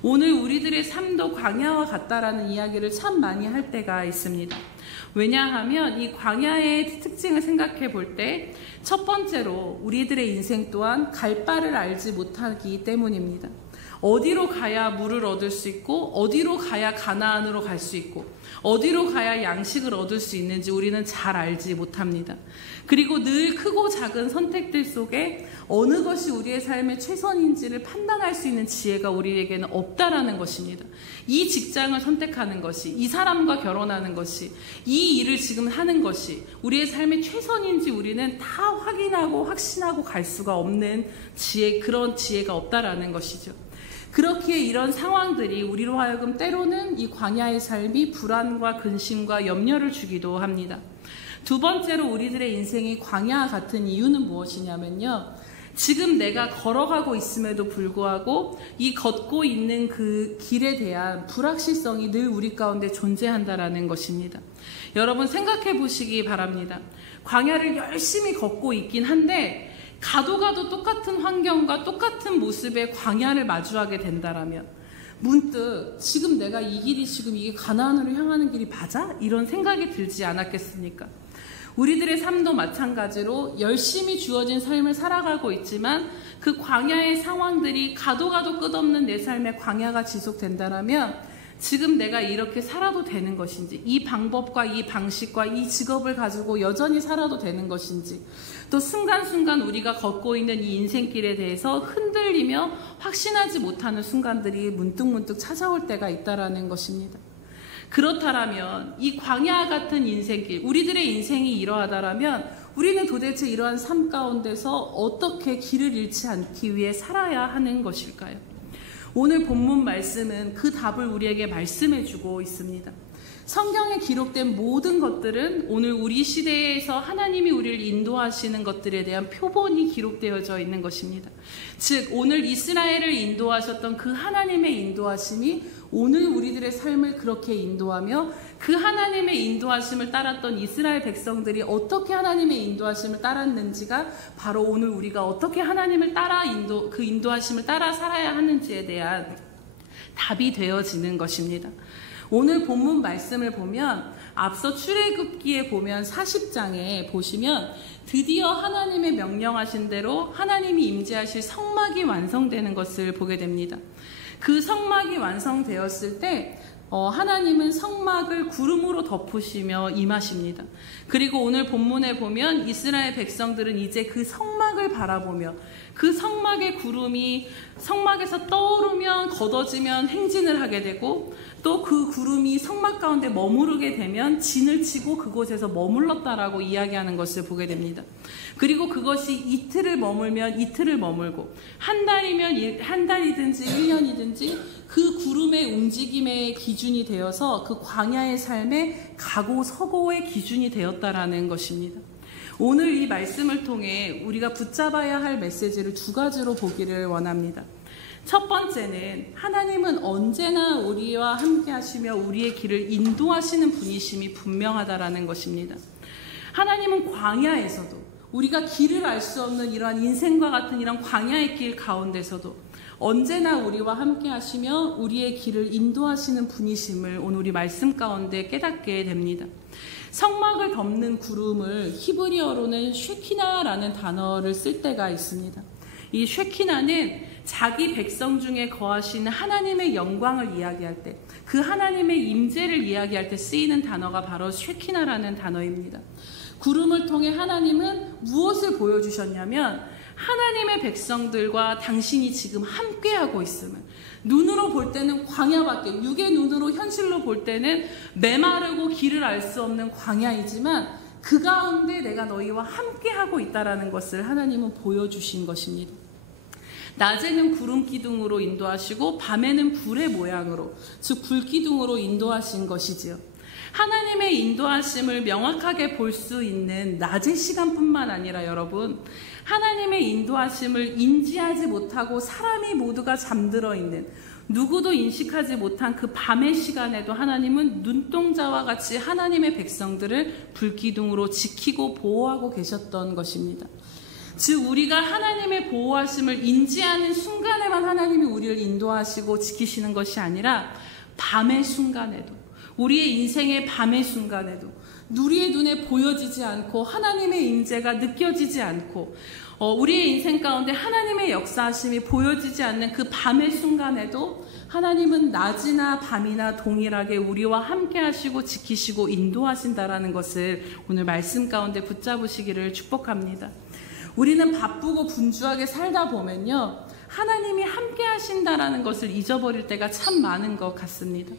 오늘 우리들의 삶도 광야와 같다라는 이야기를 참 많이 할 때가 있습니다. 왜냐하면 이 광야의 특징을 생각해 볼 때 첫 번째로 우리들의 인생 또한 갈 바를 알지 못하기 때문입니다. 어디로 가야 물을 얻을 수 있고 어디로 가야 가나안으로 갈 수 있고 어디로 가야 양식을 얻을 수 있는지 우리는 잘 알지 못합니다. 그리고 늘 크고 작은 선택들 속에 어느 것이 우리의 삶의 최선인지를 판단할 수 있는 지혜가 우리에게는 없다라는 것입니다. 이 직장을 선택하는 것이, 이 사람과 결혼하는 것이, 이 일을 지금 하는 것이 우리의 삶의 최선인지 우리는 다 확인하고 확신하고 갈 수가 없는 그런 지혜가 없다라는 것이죠. 그렇기에 이런 상황들이 우리로 하여금 때로는 이 광야의 삶이 불안과 근심과 염려를 주기도 합니다. 두 번째로 우리들의 인생이 광야 같은 이유는 무엇이냐면요. 지금 내가 걸어가고 있음에도 불구하고 이 걷고 있는 그 길에 대한 불확실성이 늘 우리 가운데 존재한다라는 것입니다. 여러분 생각해 보시기 바랍니다. 광야를 열심히 걷고 있긴 한데 가도 똑같은 환경과 똑같은 모습의 광야를 마주하게 된다라면 문득 지금 내가 이 길이 지금 이게 가나안으로 향하는 길이 맞아? 이런 생각이 들지 않았겠습니까? 우리들의 삶도 마찬가지로 열심히 주어진 삶을 살아가고 있지만 그 광야의 상황들이 가도 끝없는 내 삶의 광야가 지속된다라면 지금 내가 이렇게 살아도 되는 것인지, 이 방법과 이 방식과 이 직업을 가지고 여전히 살아도 되는 것인지, 또 순간순간 우리가 걷고 있는 이 인생길에 대해서 흔들리며 확신하지 못하는 순간들이 문득문득 찾아올 때가 있다라는 것입니다. 그렇다면 이 광야 같은 인생길, 우리들의 인생이 이러하다라면 우리는 도대체 이러한 삶 가운데서 어떻게 길을 잃지 않기 위해 살아야 하는 것일까요? 오늘 본문 말씀은 그 답을 우리에게 말씀해주고 있습니다. 성경에 기록된 모든 것들은 오늘 우리 시대에서 하나님이 우리를 인도하시는 것들에 대한 표본이 기록되어져 있는 것입니다. 즉 오늘 이스라엘을 인도하셨던 그 하나님의 인도하심이 오늘 우리들의 삶을 그렇게 인도하며 그 하나님의 인도하심을 따랐던 이스라엘 백성들이 어떻게 하나님의 인도하심을 따랐는지가 바로 오늘 우리가 어떻게 하나님을 따라 그 인도하심을 따라 살아야 하는지에 대한 답이 되어지는 것입니다. 오늘 본문 말씀을 보면 앞서 출애굽기에 보면 40장에 보시면 드디어 하나님의 명령하신 대로 하나님이 임재하실 성막이 완성되는 것을 보게 됩니다. 그 성막이 완성되었을 때 하나님은 성막을 구름으로 덮으시며 임하십니다. 그리고 오늘 본문에 보면 이스라엘 백성들은 이제 그 성막을 바라보며 그 성막의 구름이 성막에서 떠오르면 걷어지면 행진을 하게 되고 또 그 구름이 성막 가운데 머무르게 되면 진을 치고 그곳에서 머물렀다라고 이야기하는 것을 보게 됩니다. 그리고 그것이 이틀을 머물면 이틀을 머물고 한 달이면 한 달이든지 1년이든지 그 구름의 움직임의 기준이 되어서 그 광야의 삶의 가고 서고의 기준이 되었다라는 것입니다. 오늘 이 말씀을 통해 우리가 붙잡아야 할 메시지를 두 가지로 보기를 원합니다. 첫 번째는 하나님은 언제나 우리와 함께 하시며 우리의 길을 인도하시는 분이심이 분명하다라는 것입니다. 하나님은 광야에서도 우리가 길을 알 수 없는 이러한 인생과 같은 이런 광야의 길 가운데서도 언제나 우리와 함께 하시며 우리의 길을 인도하시는 분이심을 오늘 우리 말씀 가운데 깨닫게 됩니다. 성막을 덮는 구름을 히브리어로는 쉐키나라는 단어를 쓸 때가 있습니다. 이 쉐키나는 자기 백성 중에 거하시는 하나님의 영광을 이야기할 때, 그 하나님의 임재를 이야기할 때 쓰이는 단어가 바로 쉐키나라는 단어입니다. 구름을 통해 하나님은 무엇을 보여주셨냐면 하나님의 백성들과 당신이 지금 함께하고 있음을, 눈으로 볼 때는 광야밖에, 육의 눈으로 현실로 볼 때는 메마르고 길을 알 수 없는 광야이지만 그 가운데 내가 너희와 함께하고 있다는 것을 하나님은 보여주신 것입니다. 낮에는 구름 기둥으로 인도하시고 밤에는 불의 모양으로, 즉 불기둥으로 인도하신 것이지요. 하나님의 인도하심을 명확하게 볼 수 있는 낮의 시간뿐만 아니라 여러분, 하나님의 인도하심을 인지하지 못하고 사람이 모두가 잠들어 있는, 누구도 인식하지 못한 그 밤의 시간에도 하나님은 눈동자와 같이 하나님의 백성들을 불기둥으로 지키고 보호하고 계셨던 것입니다. 즉 우리가 하나님의 보호하심을 인지하는 순간에만 하나님이 우리를 인도하시고 지키시는 것이 아니라 밤의 순간에도, 우리의 인생의 밤의 순간에도 우리의 눈에 보여지지 않고 하나님의 임재가 느껴지지 않고 우리의 인생 가운데 하나님의 역사하심이 보여지지 않는 그 밤의 순간에도 하나님은 낮이나 밤이나 동일하게 우리와 함께 하시고 지키시고 인도하신다라는 것을 오늘 말씀 가운데 붙잡으시기를 축복합니다. 우리는 바쁘고 분주하게 살다 보면요, 하나님이 함께 하신다라는 것을 잊어버릴 때가 참 많은 것 같습니다.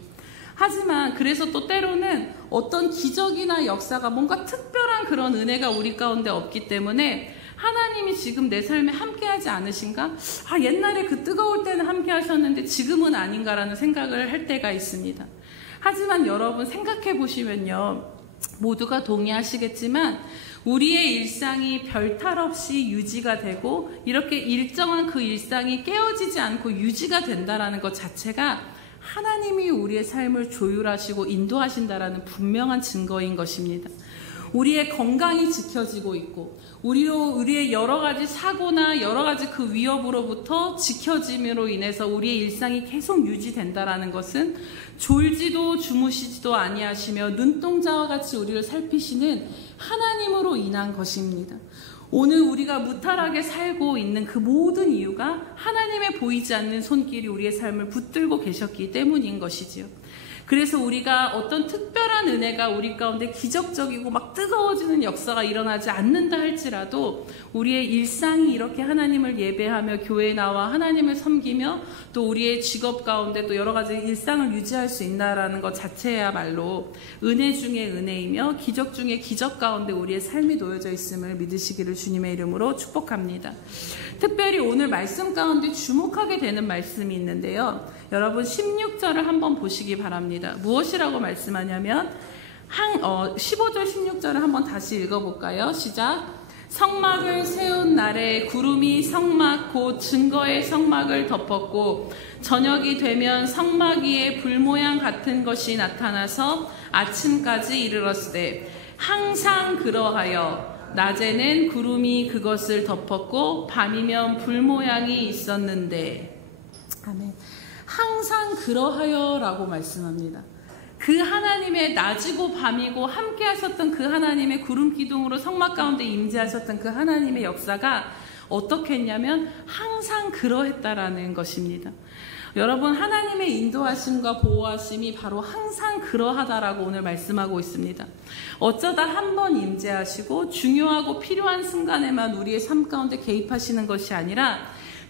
하지만 그래서 또 때로는 어떤 기적이나 역사가 뭔가 특별한 그런 은혜가 우리 가운데 없기 때문에 하나님이 지금 내 삶에 함께하지 않으신가? 옛날에 그 뜨거울 때는 함께 하셨는데 지금은 아닌가라는 생각을 할 때가 있습니다. 하지만 여러분 생각해 보시면요, 모두가 동의하시겠지만 우리의 일상이 별탈 없이 유지가 되고 이렇게 일정한 그 일상이 깨어지지 않고 유지가 된다는 것 자체가 하나님이 우리의 삶을 조율하시고 인도하신다라는 분명한 증거인 것입니다. 우리의 건강이 지켜지고 있고 우리의 여러 가지 사고나 여러 가지 그 위협으로부터 지켜짐으로 인해서 우리의 일상이 계속 유지된다라는 것은 졸지도 주무시지도 아니하시며 눈동자와 같이 우리를 살피시는 하나님으로 인한 것입니다. 오늘 우리가 무탈하게 살고 있는 그 모든 이유가 하나님의 보이지 않는 손길이 우리의 삶을 붙들고 계셨기 때문인 것이지요. 그래서 우리가 어떤 특별한 은혜가 우리 가운데 기적적이고 막 뜨거워지는 역사가 일어나지 않는다 할지라도 우리의 일상이 이렇게 하나님을 예배하며 교회에 나와 하나님을 섬기며 또 우리의 직업 가운데 또 여러 가지 일상을 유지할 수 있다라는 것 자체야말로 은혜 중에 은혜이며 기적 중에 기적 가운데 우리의 삶이 놓여져 있음을 믿으시기를 주님의 이름으로 축복합니다. 특별히 오늘 말씀 가운데 주목하게 되는 말씀이 있는데요. 여러분 16절을 한번 보시기 바랍니다. 무엇이라고 말씀하냐면 15절 16절을 한번 다시 읽어볼까요? 시작. 성막을 세운 날에 구름이 성막 곧 증거의 성막을 덮었고 저녁이 되면 성막 위에 불 모양 같은 것이 나타나서 아침까지 이르렀으되 항상 그러하여 낮에는 구름이 그것을 덮었고 밤이면 불 모양이 있었는데. 아멘. 항상 그러하여 라고 말씀합니다. 그 하나님의 낮이고 밤이고 함께 하셨던 그 하나님의 구름 기둥으로 성막 가운데 임재하셨던 그 하나님의 역사가 어떻게 했냐면 항상 그러했다라는 것입니다. 여러분, 하나님의 인도하심과 보호하심이 바로 항상 그러하다라고 오늘 말씀하고 있습니다. 어쩌다 한 번 임재하시고 중요하고 필요한 순간에만 우리의 삶 가운데 개입하시는 것이 아니라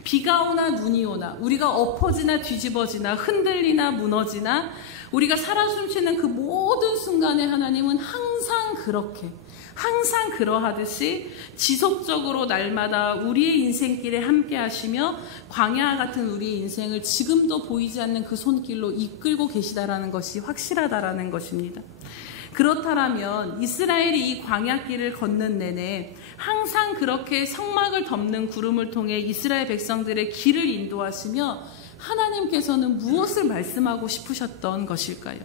비가 오나 눈이 오나 우리가 엎어지나 뒤집어지나 흔들리나 무너지나 우리가 살아 숨쉬는 그 모든 순간에 하나님은 항상 그렇게 항상 그러하듯이 지속적으로 날마다 우리의 인생길에 함께 하시며 광야 같은 우리의 인생을 지금도 보이지 않는 그 손길로 이끌고 계시다라는 것이 확실하다라는 것입니다. 그렇다면 이스라엘이 이 광야길을 걷는 내내 항상 그렇게 성막을 덮는 구름을 통해 이스라엘 백성들의 길을 인도하시며 하나님께서는 무엇을 말씀하고 싶으셨던 것일까요?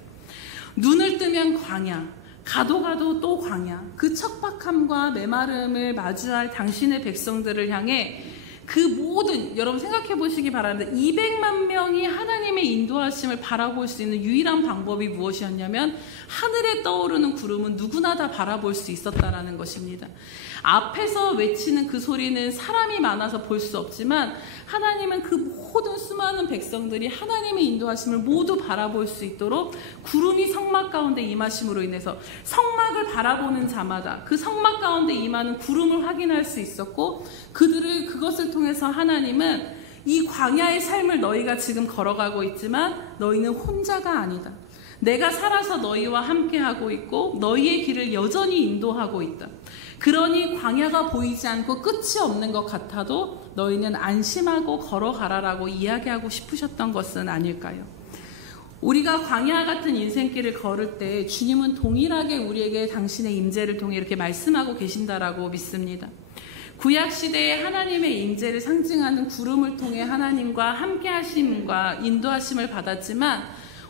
눈을 뜨면 광야, 가도 또 광야, 그 척박함과 메마름을 마주할 당신의 백성들을 향해 그 모든, 여러분 생각해 보시기 바랍니다. 200만 명이 하나님의 인도하심을 바라볼 수 있는 유일한 방법이 무엇이었냐면 하늘에 떠오르는 구름은 누구나 다 바라볼 수 있었다라는 것입니다. 앞에서 외치는 그 소리는 사람이 많아서 볼 수 없지만 하나님은 그 모든 수많은 백성들이 하나님의 인도하심을 모두 바라볼 수 있도록 구름이 성막 가운데 임하심으로 인해서 성막을 바라보는 자마다 그 성막 가운데 임하는 구름을 확인할 수 있었고 그것을 통해서 하나님은 이 광야의 삶을 너희가 지금 걸어가고 있지만 너희는 혼자가 아니다. 내가 살아서 너희와 함께하고 있고 너희의 길을 여전히 인도하고 있다. 그러니 광야가 보이지 않고 끝이 없는 것 같아도 너희는 안심하고 걸어가라라고 이야기하고 싶으셨던 것은 아닐까요? 우리가 광야 같은 인생길을 걸을 때 주님은 동일하게 우리에게 당신의 임재를 통해 이렇게 말씀하고 계신다라고 믿습니다. 구약시대에 하나님의 임재를 상징하는 구름을 통해 하나님과 함께하심과 인도하심을 받았지만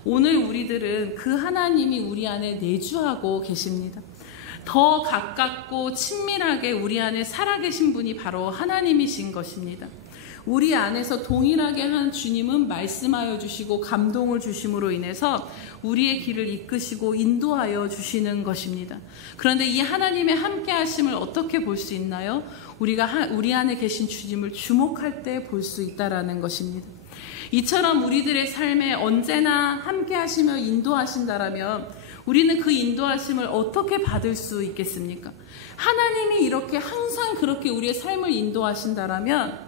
오늘 우리들은 그 하나님이 우리 안에 내주하고 계십니다. 더 가깝고 친밀하게 우리 안에 살아계신 분이 바로 하나님이신 것입니다. 우리 안에서 동일하게 한 주님은 말씀하여 주시고 감동을 주심으로 인해서 우리의 길을 이끄시고 인도하여 주시는 것입니다. 그런데 이 하나님의 함께 하심을 어떻게 볼 수 있나요? 우리가 우리 안에 계신 주님을 주목할 때 볼 수 있다라는 것입니다. 이처럼 우리들의 삶에 언제나 함께 하시며 인도하신다라면 우리는 그 인도하심을 어떻게 받을 수 있겠습니까? 하나님이 이렇게 항상 그렇게 우리의 삶을 인도하신다라면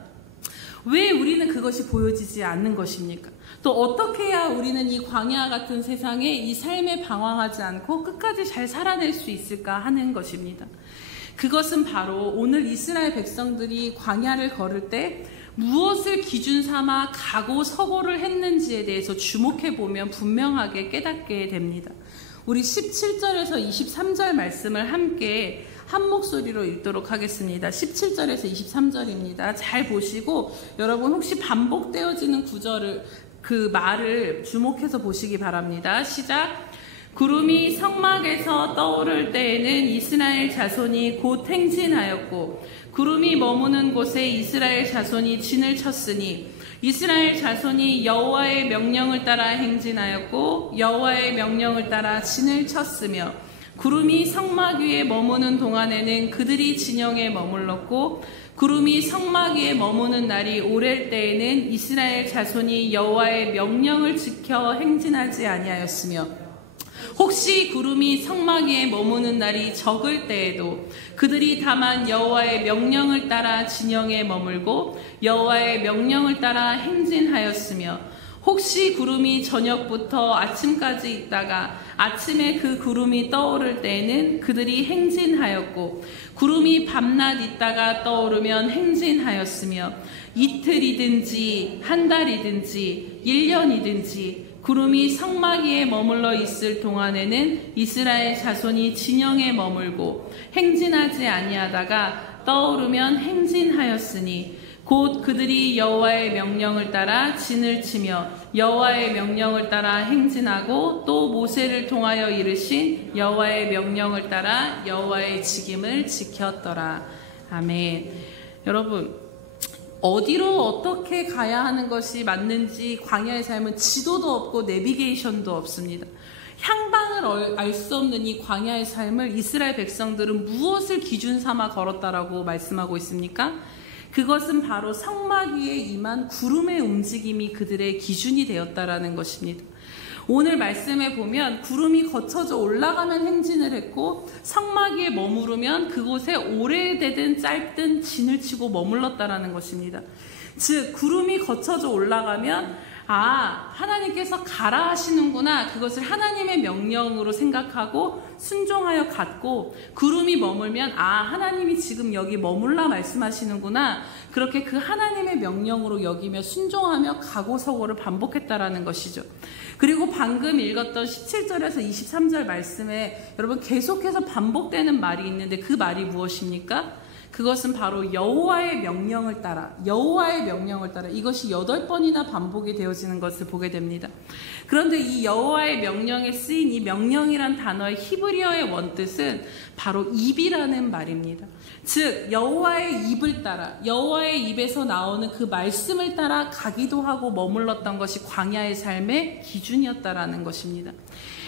왜 우리는 그것이 보여지지 않는 것입니까? 또 어떻게 해야 우리는 이 광야 같은 세상에 이 삶에 방황하지 않고 끝까지 잘 살아낼 수 있을까 하는 것입니다. 그것은 바로 오늘 이스라엘 백성들이 광야를 걸을 때 무엇을 기준 삼아 가고 서고를 했는지에 대해서 주목해 보면 분명하게 깨닫게 됩니다. 우리 17절에서 23절 말씀을 함께 한 목소리로 읽도록 하겠습니다. 17절에서 23절입니다. 잘 보시고 여러분 혹시 반복되어지는 구절을 그 말을 주목해서 보시기 바랍니다. 시작. 구름이 성막에서 떠오를 때에는 이스라엘 자손이 곧 행진하였고 구름이 머무는 곳에 이스라엘 자손이 진을 쳤으니 이스라엘 자손이 여호와의 명령을 따라 행진하였고 여호와의 명령을 따라 진을 쳤으며 구름이 성막 위에 머무는 동안에는 그들이 진영에 머물렀고 구름이 성막 위에 머무는 날이 오랠 때에는 이스라엘 자손이 여호와의 명령을 지켜 행진하지 아니하였으며 혹시 구름이 성막 위에 머무는 날이 적을 때에도 그들이 다만 여호와의 명령을 따라 진영에 머물고 여호와의 명령을 따라 행진하였으며 혹시 구름이 저녁부터 아침까지 있다가 아침에 그 구름이 떠오를 때에는 그들이 행진하였고 구름이 밤낮 있다가 떠오르면 행진하였으며 이틀이든지 한 달이든지 1년이든지 구름이 성막 위에 머물러 있을 동안에는 이스라엘 자손이 진영에 머물고 행진하지 아니하다가 떠오르면 행진하였으니 곧 그들이 여호와의 명령을 따라 진을 치며 여호와의 명령을 따라 행진하고 또 모세를 통하여 이르신 여호와의 명령을 따라 여호와의 직임을 지켰더라. 아멘. 여러분, 어디로 어떻게 가야 하는 것이 맞는지 광야의 삶은 지도도 없고 내비게이션도 없습니다. 향방을 알 수 없는 이 광야의 삶을 이스라엘 백성들은 무엇을 기준 삼아 걸었다라고 말씀하고 있습니까? 그것은 바로 성막 위에 임한 구름의 움직임이 그들의 기준이 되었다라는 것입니다. 오늘 말씀에 보면 구름이 거쳐져 올라가면 행진을 했고 성막 위에 머무르면 그곳에 오래되든 짧든 진을 치고 머물렀다라는 것입니다. 즉 구름이 거쳐져 올라가면 하나님께서 가라 하시는구나, 그것을 하나님의 명령으로 생각하고 순종하여 갔고, 구름이 머물면 하나님이 지금 여기 머물라 말씀하시는구나, 그렇게 그 하나님의 명령으로 여기며 순종하며 가고 서고를 반복했다라는 것이죠. 그리고 방금 읽었던 17절에서 23절 말씀에 여러분 계속해서 반복되는 말이 있는데 그 말이 무엇입니까? 그것은 바로 여호와의 명령을 따라, 여호와의 명령을 따라, 이것이 8번이나 반복이 되어지는 것을 보게 됩니다. 그런데 이 여호와의 명령에 쓰인 이 명령이란 단어의 히브리어의 원뜻은 바로 입이라는 말입니다. 즉 여호와의 입을 따라, 여호와의 입에서 나오는 그 말씀을 따라 가기도 하고 머물렀던 것이 광야의 삶의 기준이었다라는 것입니다.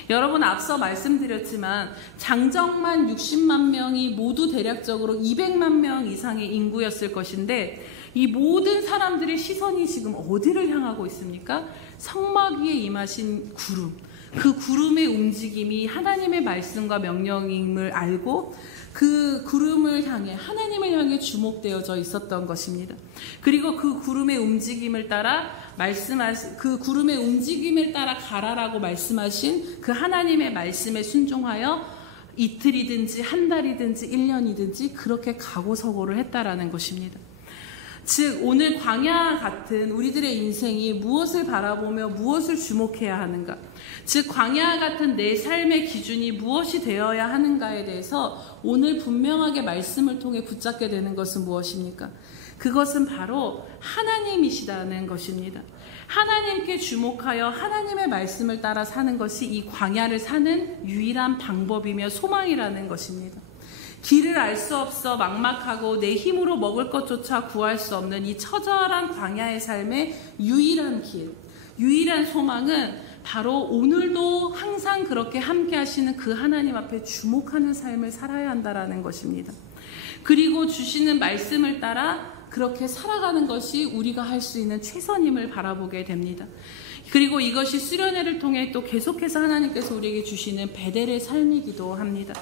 여러분, 앞서 말씀드렸지만 장정만 60만 명이 모두 대략적으로 200만 명 이상의 인구였을 것인데 이 모든 사람들의 시선이 지금 어디를 향하고 있습니까? 성막 위에 임하신 구름, 그 구름의 움직임이 하나님의 말씀과 명령임을 알고 그 구름을 향해, 하나님을 향해 주목되어져 있었던 것입니다. 그리고 그 구름의 움직임을 따라 그 구름의 움직임을 따라 가라라고 말씀하신 그 하나님의 말씀에 순종하여 이틀이든지 한 달이든지 1년이든지 그렇게 가고 서고를 했다라는 것입니다. 즉 오늘 광야 같은 우리들의 인생이 무엇을 바라보며 무엇을 주목해야 하는가, 즉 광야 같은 내 삶의 기준이 무엇이 되어야 하는가에 대해서 오늘 분명하게 말씀을 통해 붙잡게 되는 것은 무엇입니까? 그것은 바로 하나님이시다는 것입니다. 하나님께 주목하여 하나님의 말씀을 따라 사는 것이 이 광야를 사는 유일한 방법이며 소망이라는 것입니다. 길을 알 수 없어 막막하고 내 힘으로 먹을 것조차 구할 수 없는 이 처절한 광야의 삶의 유일한 길, 유일한 소망은 바로 오늘도 항상 그렇게 함께 하시는 그 하나님 앞에 주목하는 삶을 살아야 한다는 것입니다. 그리고 주시는 말씀을 따라 그렇게 살아가는 것이 우리가 할 수 있는 최선임을 바라보게 됩니다. 그리고 이것이 수련회를 통해 또 계속해서 하나님께서 우리에게 주시는 베델의 삶이기도 합니다.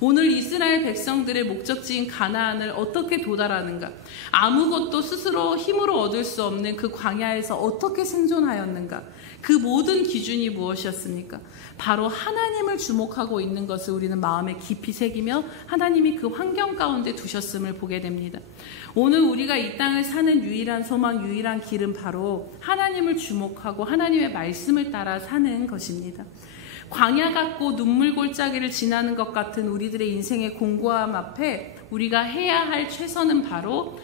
오늘 이스라엘 백성들의 목적지인 가나안을 어떻게 도달하는가? 아무것도 스스로 힘으로 얻을 수 없는 그 광야에서 어떻게 생존하였는가? 그 모든 기준이 무엇이었습니까? 바로 하나님을 주목하고 있는 것을 우리는 마음에 깊이 새기며 하나님이 그 환경 가운데 두셨음을 보게 됩니다. 오늘 우리가 이 땅을 사는 유일한 소망, 유일한 길은 바로 하나님을 주목하고 하나님의 말씀을 따라 사는 것입니다. 광야 같고 눈물 골짜기를 지나는 것 같은 우리들의 인생의 공고함 앞에 우리가 해야 할 최선은 바로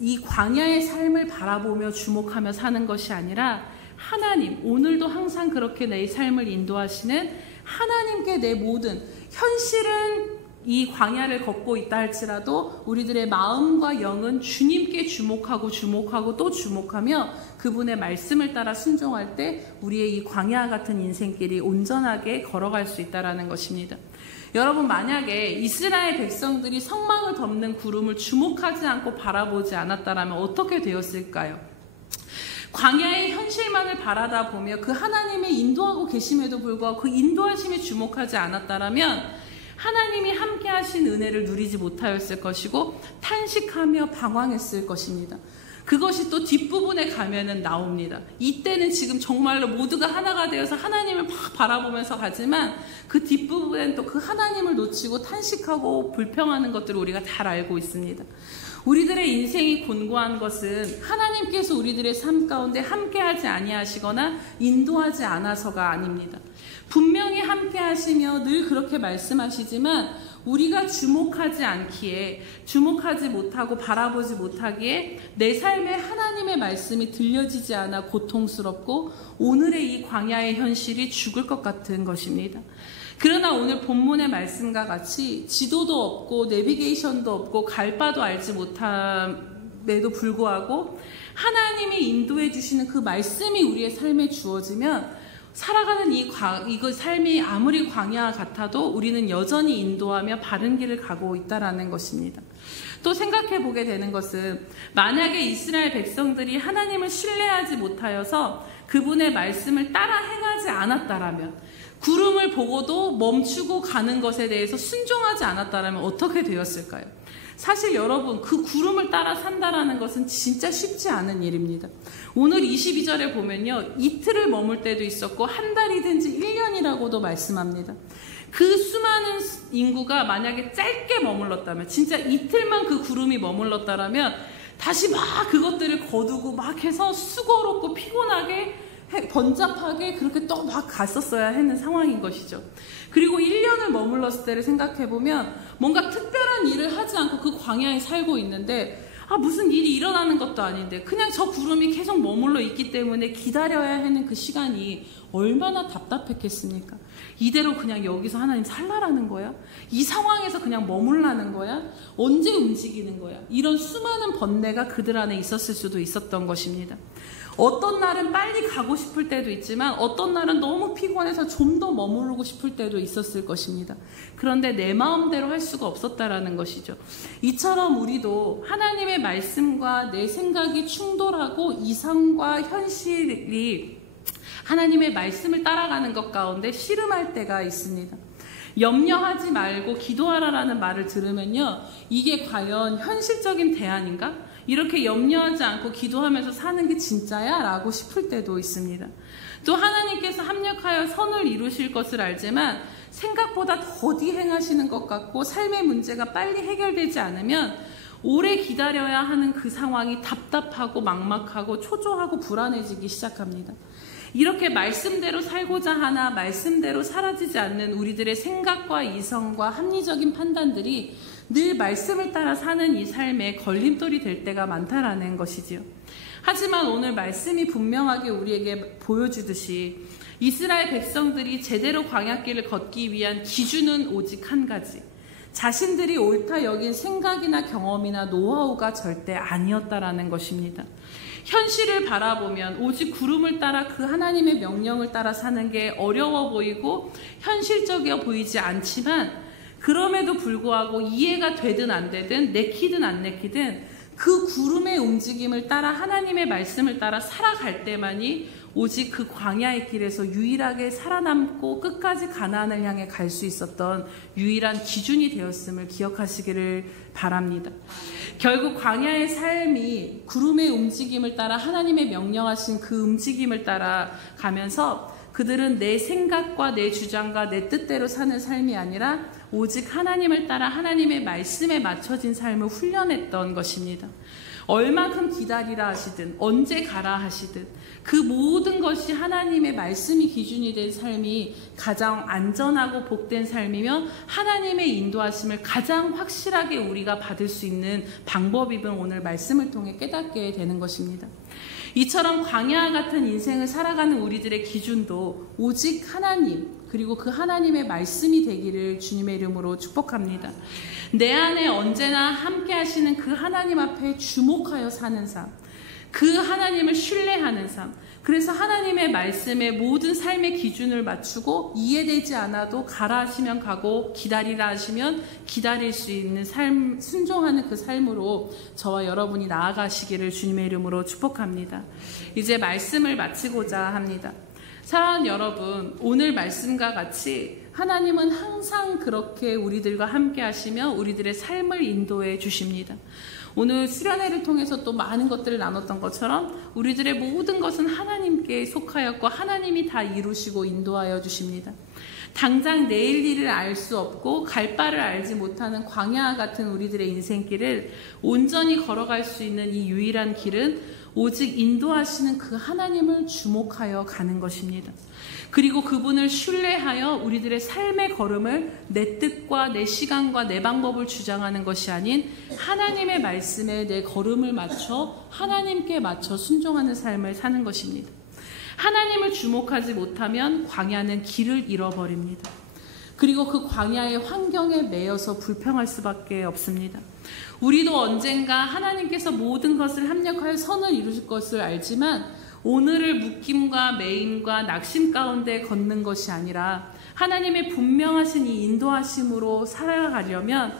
이 광야의 삶을 바라보며 주목하며 사는 것이 아니라 하나님, 오늘도 항상 그렇게 내 삶을 인도하시는 하나님께 내 모든, 현실은 이 광야를 걷고 있다 할지라도 우리들의 마음과 영은 주님께 주목하고 또 주목하며 그분의 말씀을 따라 순종할 때 우리의 이 광야 같은 인생길이 온전하게 걸어갈 수 있다는 것입니다. 여러분, 만약에 이스라엘 백성들이 성막을 덮는 구름을 주목하지 않고 바라보지 않았다면 어떻게 되었을까요? 광야의 현실만을 바라다 보며 그 하나님의 인도하고 계심에도 불구하고 그 인도하심에 주목하지 않았다면 하나님이 함께 하신 은혜를 누리지 못하였을 것이고 탄식하며 방황했을 것입니다. 그것이 또 뒷부분에 가면은 나옵니다. 이때는 지금 정말로 모두가 하나가 되어서 하나님을 막 바라보면서 가지만 그 뒷부분엔 또 그 하나님을 놓치고 탄식하고 불평하는 것들을 우리가 잘 알고 있습니다. 우리들의 인생이 곤고한 것은 하나님께서 우리들의 삶 가운데 함께하지 아니하시거나 인도하지 않아서가 아닙니다. 분명히 함께 하시며 늘 그렇게 말씀하시지만 우리가 주목하지 않기에, 주목하지 못하고 바라보지 못하기에 내 삶에 하나님의 말씀이 들려지지 않아 고통스럽고 오늘의 이 광야의 현실이 죽을 것 같은 것입니다. 그러나 오늘 본문의 말씀과 같이 지도도 없고 내비게이션도 없고 갈 바도 알지 못함에도 불구하고 하나님이 인도해 주시는 그 말씀이 우리의 삶에 주어지면 살아가는 이 삶이 아무리 광야 같아도 우리는 여전히 인도하며 바른 길을 가고 있다는 것입니다. 또 생각해 보게 되는 것은 만약에 이스라엘 백성들이 하나님을 신뢰하지 못하여서 그분의 말씀을 따라 행하지 않았다라면, 구름을 보고도 멈추고 가는 것에 대해서 순종하지 않았다라면 어떻게 되었을까요? 사실 여러분, 그 구름을 따라 산다라는 것은 진짜 쉽지 않은 일입니다. 오늘 22절에 보면요, 이틀을 머물 때도 있었고 한 달이든지 1년이라고도 말씀합니다. 그 수많은 인구가 만약에 짧게 머물렀다면, 진짜 이틀만 그 구름이 머물렀다라면 다시 막 그것들을 거두고 막 해서 수고롭고 피곤하게 번잡하게 그렇게 또 막 갔었어야 하는 상황인 것이죠. 그리고 1년을 머물렀을 때를 생각해보면 뭔가 특별한 일을 하지 않고 그 광야에 살고 있는데 무슨 일이 일어나는 것도 아닌데 그냥 저 구름이 계속 머물러 있기 때문에 기다려야 하는 그 시간이 얼마나 답답했겠습니까? 이대로 그냥 여기서 하나님 살라라는 거야? 이 상황에서 그냥 머물라는 거야? 언제 움직이는 거야? 이런 수많은 번뇌가 그들 안에 있었을 수도 있었던 것입니다. 어떤 날은 빨리 가고 싶을 때도 있지만 어떤 날은 너무 피곤해서 좀 더 머무르고 싶을 때도 있었을 것입니다. 그런데 내 마음대로 할 수가 없었다라는 것이죠. 이처럼 우리도 하나님의 말씀과 내 생각이 충돌하고 이상과 현실이 하나님의 말씀을 따라가는 것 가운데 씨름할 때가 있습니다. 염려하지 말고 기도하라라는 말을 들으면요, 이게 과연 현실적인 대안인가? 이렇게 염려하지 않고 기도하면서 사는 게 진짜야? 라고 싶을 때도 있습니다. 또 하나님께서 합력하여 선을 이루실 것을 알지만 생각보다 더디 행하시는 것 같고 삶의 문제가 빨리 해결되지 않으면 오래 기다려야 하는 그 상황이 답답하고 막막하고 초조하고 불안해지기 시작합니다. 이렇게 말씀대로 살고자 하나 말씀대로 사라지지 않는 우리들의 생각과 이성과 합리적인 판단들이 늘 말씀을 따라 사는 이 삶에 걸림돌이 될 때가 많다라는 것이지요. 하지만 오늘 말씀이 분명하게 우리에게 보여주듯이 이스라엘 백성들이 제대로 광야길을 걷기 위한 기준은 오직 한 가지. 자신들이 옳다 여긴 생각이나 경험이나 노하우가 절대 아니었다라는 것입니다. 현실을 바라보면 오직 구름을 따라 그 하나님의 명령을 따라 사는 게 어려워 보이고 현실적이어 보이지 않지만, 그럼에도 불구하고 이해가 되든 안 되든 내키든 안 내키든 그 구름의 움직임을 따라 하나님의 말씀을 따라 살아갈 때만이 오직 그 광야의 길에서 유일하게 살아남고 끝까지 가나안을 향해 갈 수 있었던 유일한 기준이 되었음을 기억하시기를 바랍니다. 결국 광야의 삶이 구름의 움직임을 따라 하나님의 명령하신 그 움직임을 따라 가면서 그들은 내 생각과 내 주장과 내 뜻대로 사는 삶이 아니라 오직 하나님을 따라 하나님의 말씀에 맞춰진 삶을 훈련했던 것입니다. 얼마큼 기다리라 하시든 언제 가라 하시든 그 모든 것이 하나님의 말씀이 기준이 된 삶이 가장 안전하고 복된 삶이며 하나님의 인도하심을 가장 확실하게 우리가 받을 수 있는 방법임을 오늘 말씀을 통해 깨닫게 되는 것입니다. 이처럼 광야와 같은 인생을 살아가는 우리들의 기준도 오직 하나님, 그리고 그 하나님의 말씀이 되기를 주님의 이름으로 축복합니다. 내 안에 언제나 함께 하시는 그 하나님 앞에 주목하여 사는 삶, 그 하나님을 신뢰하는 삶, 그래서 하나님의 말씀에 모든 삶의 기준을 맞추고 이해되지 않아도 가라 하시면 가고 기다리라 하시면 기다릴 수 있는 삶, 순종하는 그 삶으로 저와 여러분이 나아가시기를 주님의 이름으로 축복합니다. 이제 말씀을 마치고자 합니다. 사랑하는 여러분, 오늘 말씀과 같이 하나님은 항상 그렇게 우리들과 함께 하시며 우리들의 삶을 인도해 주십니다. 오늘 수련회를 통해서 또 많은 것들을 나눴던 것처럼 우리들의 모든 것은 하나님께 속하였고 하나님이 다 이루시고 인도하여 주십니다. 당장 내일 일을 알 수 없고 갈 바를 알지 못하는 광야와 같은 우리들의 인생길을 온전히 걸어갈 수 있는 이 유일한 길은 오직 인도하시는 그 하나님을 주목하여 가는 것입니다. 그리고 그분을 신뢰하여 우리들의 삶의 걸음을 내 뜻과 내 시간과 내 방법을 주장하는 것이 아닌 하나님의 말씀에 내 걸음을 맞춰 하나님께 맞춰 순종하는 삶을 사는 것입니다. 하나님을 주목하지 못하면 광야는 길을 잃어버립니다. 그리고 그 광야의 환경에 매여서 불평할 수밖에 없습니다. 우리도 언젠가 하나님께서 모든 것을 합력하여 선을 이루실 것을 알지만 오늘을 묶임과 매임과 낙심 가운데 걷는 것이 아니라 하나님의 분명하신 이 인도하심으로 살아가려면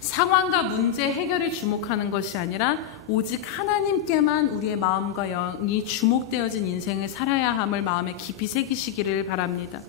상황과 문제 해결에 주목하는 것이 아니라 오직 하나님께만 우리의 마음과 영이 주목되어진 인생을 살아야 함을 마음에 깊이 새기시기를 바랍니다.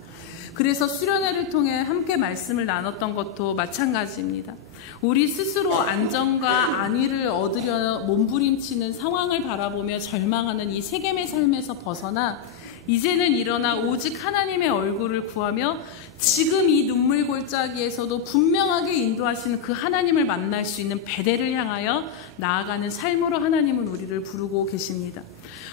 그래서 수련회를 통해 함께 말씀을 나눴던 것도 마찬가지입니다. 우리 스스로 안정과 안위를 얻으려 몸부림치는 상황을 바라보며 절망하는 이 세겜의 삶에서 벗어나 이제는 일어나 오직 하나님의 얼굴을 구하며 지금 이 눈물 골짜기에서도 분명하게 인도하시는 그 하나님을 만날 수 있는 베델을 향하여 나아가는 삶으로 하나님은 우리를 부르고 계십니다.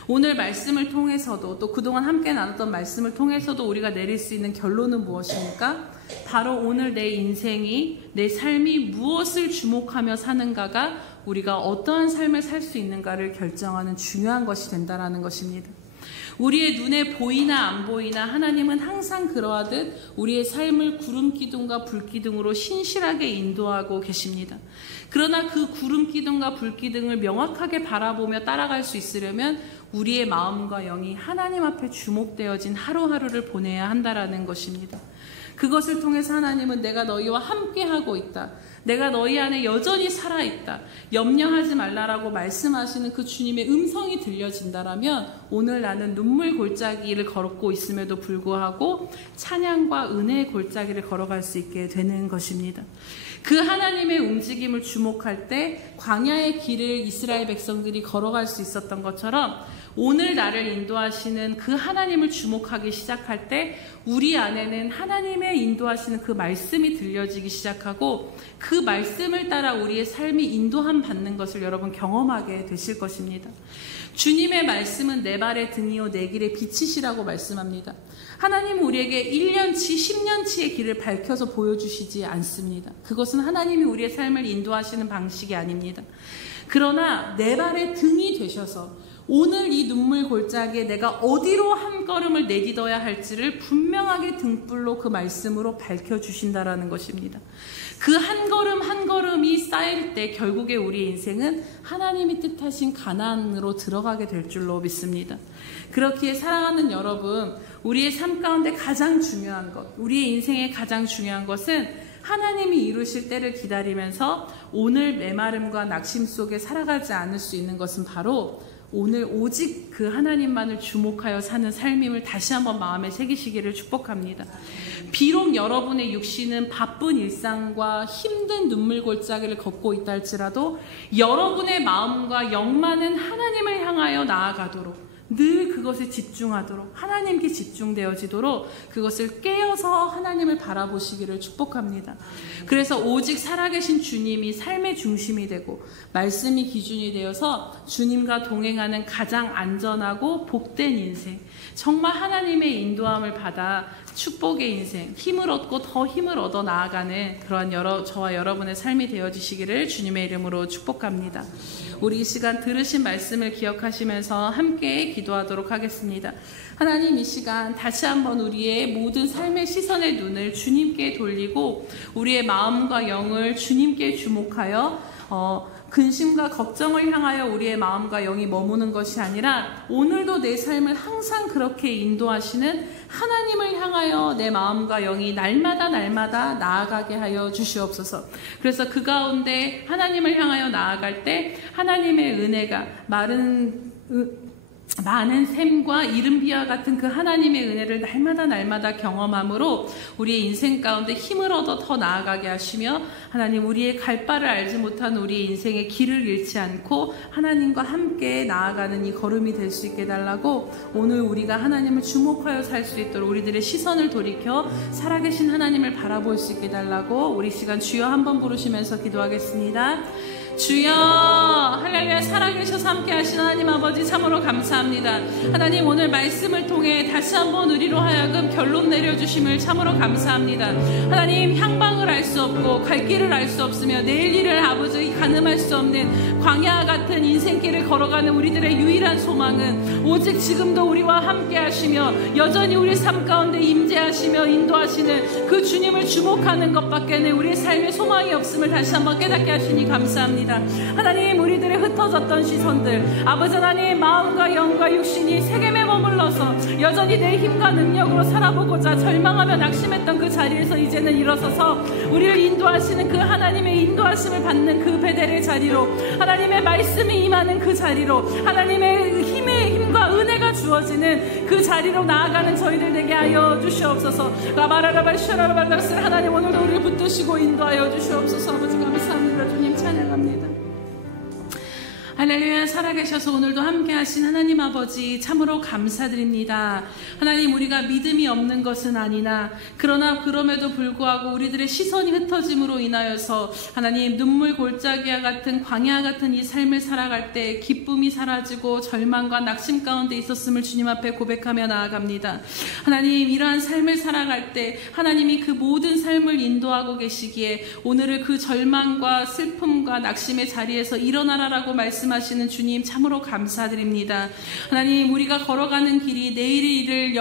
오늘 말씀을 통해서도 또 그동안 함께 나눴던 말씀을 통해서도 우리가 내릴 수 있는 결론은 무엇입니까? 바로 오늘 내 인생이, 내 삶이 무엇을 주목하며 사는가가 우리가 어떠한 삶을 살 수 있는가를 결정하는 중요한 것이 된다는 것입니다. 우리의 눈에 보이나 안 보이나 하나님은 항상 그러하듯 우리의 삶을 구름기둥과 불기둥으로 신실하게 인도하고 계십니다. 그러나 그 구름기둥과 불기둥을 명확하게 바라보며 따라갈 수 있으려면 우리의 마음과 영이 하나님 앞에 주목되어진 하루하루를 보내야 한다는 것입니다. 그것을 통해서 하나님은 내가 너희와 함께하고 있다. 내가 너희 안에 여전히 살아있다. 염려하지 말라라고 말씀하시는 그 주님의 음성이 들려진다라면 오늘 나는 눈물 골짜기를 걸었고 있음에도 불구하고 찬양과 은혜의 골짜기를 걸어갈 수 있게 되는 것입니다. 그 하나님의 움직임을 주목할 때 광야의 길을 이스라엘 백성들이 걸어갈 수 있었던 것처럼 오늘 나를 인도하시는 그 하나님을 주목하기 시작할 때 우리 안에는 하나님의 인도하시는 그 말씀이 들려지기 시작하고 그 말씀을 따라 우리의 삶이 인도함 받는 것을 여러분 경험하게 되실 것입니다. 주님의 말씀은 내 발의 등이요 내 길의 빛이시라고 말씀합니다. 하나님은 우리에게 1년치, 10년치의 길을 밝혀서 보여주시지 않습니다. 그것은 하나님이 우리의 삶을 인도하시는 방식이 아닙니다. 그러나 내 발의 등이 되셔서 오늘 이 눈물 골짜기에 내가 어디로 한 걸음을 내딛어야 할지를 분명하게 등불로 그 말씀으로 밝혀주신다라는 것입니다. 그 한 걸음 한 걸음이 쌓일 때 결국에 우리의 인생은 하나님이 뜻하신 가나안으로 들어가게 될 줄로 믿습니다. 그렇기에 사랑하는 여러분, 우리의 삶 가운데 가장 중요한 것, 우리의 인생의 가장 중요한 것은 하나님이 이루실 때를 기다리면서 오늘 메마름과 낙심 속에 살아가지 않을 수 있는 것은 바로 오늘 오직 그 하나님만을 주목하여 사는 삶임을 다시 한번 마음에 새기시기를 축복합니다. 비록 여러분의 육신은 바쁜 일상과 힘든 눈물 골짜기를 걷고 있다 할지라도 여러분의 마음과 영만은 하나님을 향하여 나아가도록, 늘 그것에 집중하도록, 하나님께 집중되어지도록 그것을 깨어서 하나님을 바라보시기를 축복합니다. 그래서 오직 살아계신 주님이 삶의 중심이 되고 말씀이 기준이 되어서 주님과 동행하는 가장 안전하고 복된 인생, 정말 하나님의 인도함을 받아 축복의 인생, 힘을 얻고 더 힘을 얻어 나아가는 그러한 저와 여러분의 삶이 되어지시기를 주님의 이름으로 축복합니다. 우리 이 시간 들으신 말씀을 기억하시면서 함께 기도하도록 하겠습니다. 하나님, 이 시간 다시 한번 우리의 모든 삶의 시선의 눈을 주님께 돌리고 우리의 마음과 영을 주님께 주목하여 근심과 걱정을 향하여 우리의 마음과 영이 머무는 것이 아니라 오늘도 내 삶을 항상 그렇게 인도하시는 하나님을 향하여 내 마음과 영이 날마다 나아가게 하여 주시옵소서. 그래서 그 가운데 하나님을 향하여 나아갈 때 하나님의 은혜가 많은 샘과 이른 비와 같은 그 하나님의 은혜를 날마다 경험함으로 우리의 인생 가운데 힘을 얻어 더 나아가게 하시며, 하나님, 우리의 갈 바를 알지 못한 우리의 인생의 길을 잃지 않고 하나님과 함께 나아가는 이 걸음이 될 수 있게 달라고, 오늘 우리가 하나님을 주목하여 살 수 있도록 우리들의 시선을 돌이켜 살아계신 하나님을 바라볼 수 있게 달라고 우리 시간 주여 한번 부르시면서 기도하겠습니다. 주여, 할렐루야. 살아계셔서 함께 하신 하나님 아버지 참으로 감사합니다. 하나님, 오늘 말씀을 통해 다시 한번 우리로 하여금 결론 내려주심을 참으로 감사합니다. 하나님, 향방을 알 수 없고 갈 길을 알 수 없으며 내일 일을 아버지 가늠할 수 없는 광야 같은 인생길을 걸어가는 우리들의 유일한 소망은 오직 지금도 우리와 함께 하시며 여전히 우리 삶 가운데 임재하시며 인도하시는 그 주님을 주목하는 것밖에는 우리의 삶의 소망이 없음을 다시 한번 깨닫게 하시니 감사합니다. 하나님, 우리들의 흩어졌던 시선들, 아버지 하나님, 마음과 영과 육신이 세겜에 머물러서 여전히 내 힘과 능력으로 살아보고자 절망하며 낙심했던 그 자리에서 이제는 일어서서 우리를 인도하시는 그 하나님의 인도하심을 받는 그 베델의 자리로, 하나님의 말씀이 임하는 그 자리로, 하나님의 힘과 은혜가 주어지는 그 자리로 나아가는 저희들 되게 하여 주시옵소서. 하나님, 오늘도 우리를 붙드시고 인도하여 주시옵소서. 아버지 감사합니다. 주님 찬양합니다. 할렐루야. 살아계셔서 오늘도 함께 하신 하나님 아버지 참으로 감사드립니다. 하나님, 우리가 믿음이 없는 것은 아니나 그러나 그럼에도 불구하고 우리들의 시선이 흩어짐으로 인하여서 하나님, 눈물 골짜기와 같은 광야 같은 이 삶을 살아갈 때 기쁨이 사라지고 절망과 낙심 가운데 있었음을 주님 앞에 고백하며 나아갑니다. 하나님, 이러한 삶을 살아갈 때 하나님이 그 모든 삶을 인도하고 계시기에 오늘을 그 절망과 슬픔과 낙심의 자리에서 일어나라라고 말씀하시는 주님 참으로 감사드립니다. 하나님, 우리가 걸어가는 길이 내일 일을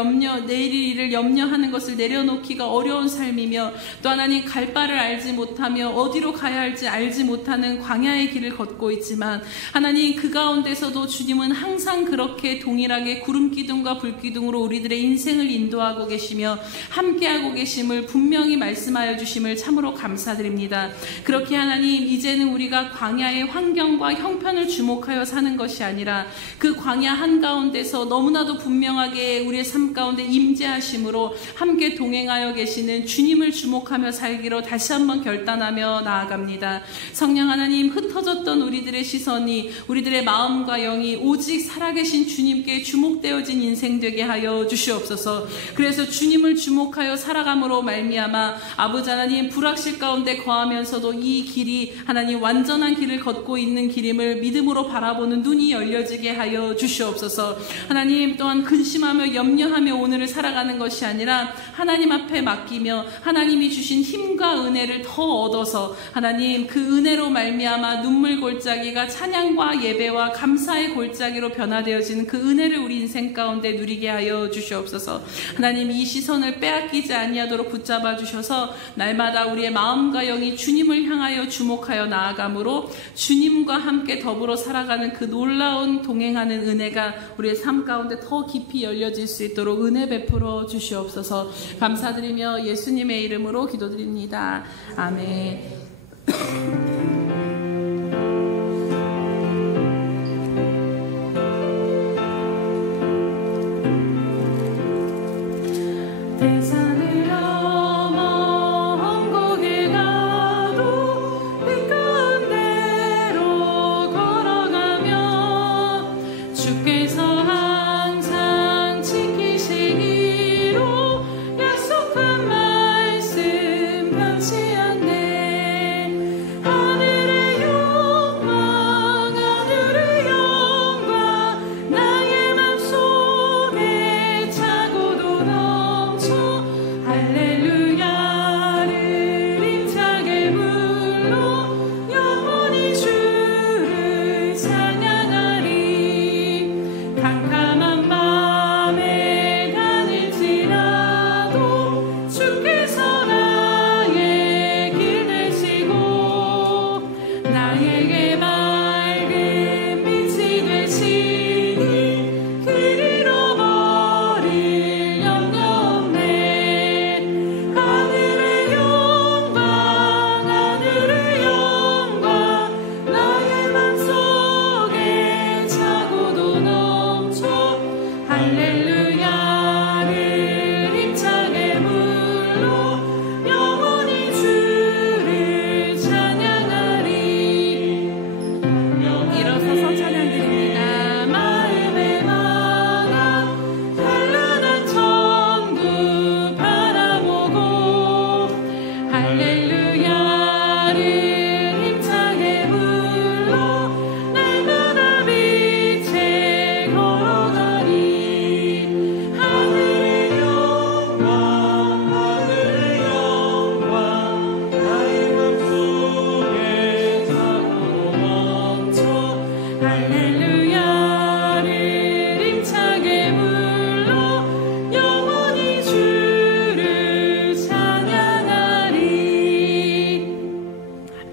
염려하는 것을 내려놓기가 어려운 삶이며, 또 하나님, 갈 바를 알지 못하며 어디로 가야 할지 알지 못하는 광야의 길을 걷고 있지만, 하나님, 그 가운데서도 주님은 항상 그렇게 동일하게 구름기둥과 불기둥으로 우리들의 인생을 인도하고 계시며 함께하고 계심을 분명히 말씀하여 주심을 참으로 감사드립니다. 그렇게 하나님, 이제는 우리가 광야의 환경과 형편을 주목하여 사는 것이 아니라 그 광야 한가운데서 너무나도 분명하게 우리의 삶 가운데 임재하심으로 함께 동행하여 계시는 주님을 주목하며 살기로 다시 한번 결단하며 나아갑니다. 성령 하나님, 흩어졌던 우리들의 시선이, 우리들의 마음과 영이 오직 살아계신 주님께 주목되어진 인생 되게 하여 주시옵소서. 그래서 주님을 주목하여 살아감으로 말미암아 아버지 하나님, 불확실 가운데 거하면서도 이 길이 하나님 완전한 길을 걷고 있는 길임을 믿음 믿음으로 바라보는 눈이 열려지게 하여 주시옵소서. 하나님, 또한 근심하며 염려하며 오늘을 살아가는 것이 아니라 하나님 앞에 맡기며 하나님이 주신 힘과 은혜를 더 얻어서 하나님, 그 은혜로 말미암아 눈물 골짜기가 찬양과 예배와 감사의 골짜기로 변화되어지는 그 은혜를 우리 인생 가운데 누리게 하여 주시옵소서. 하나님, 이 시선을 빼앗기지 아니하도록 붙잡아 주셔서 날마다 우리의 마음과 영이 주님을 향하여 주목하여 나아가므로 주님과 함께 더불어 살아가는 그 놀라운 동행하는 은혜가 우리의 삶 가운데 더 깊이 열려질 수 있도록 은혜 베풀어 주시옵소서. 감사드리며 예수님의 이름으로 기도드립니다. 아멘. 대산을 넘어 왕국에 가도 빛 가운데로 걸어가며 주께서 항상 지키시기로 약속한 말씀 변치 않네. 하늘의 영광 나의 맘속에 차고도 넘쳐 할렐루야를 힘차게 불러 영원히 주를 찬양하리. 캄캄한 밤에 다닐지라도 주께서 나의 길 되시고 나에게 맑은 빛이 되시니 길 잃어버릴 염려 없네. 하늘의 영광 나의 맘속에 차고도 넘쳐 할렐루야를 힘차게 불러 영원히 주를 찬양하리. 일어서서 찬양드립니다. 마음의 마가 찬란한 천국 바라보고 할렐루야를 힘차게 불러 날마다 빛에 걸어가리. 하늘의 영광 나의 맘속에 차고도 넘쳐 할렐루야를 힘차게 불러 영원히 주를 찬양하리. 아멘.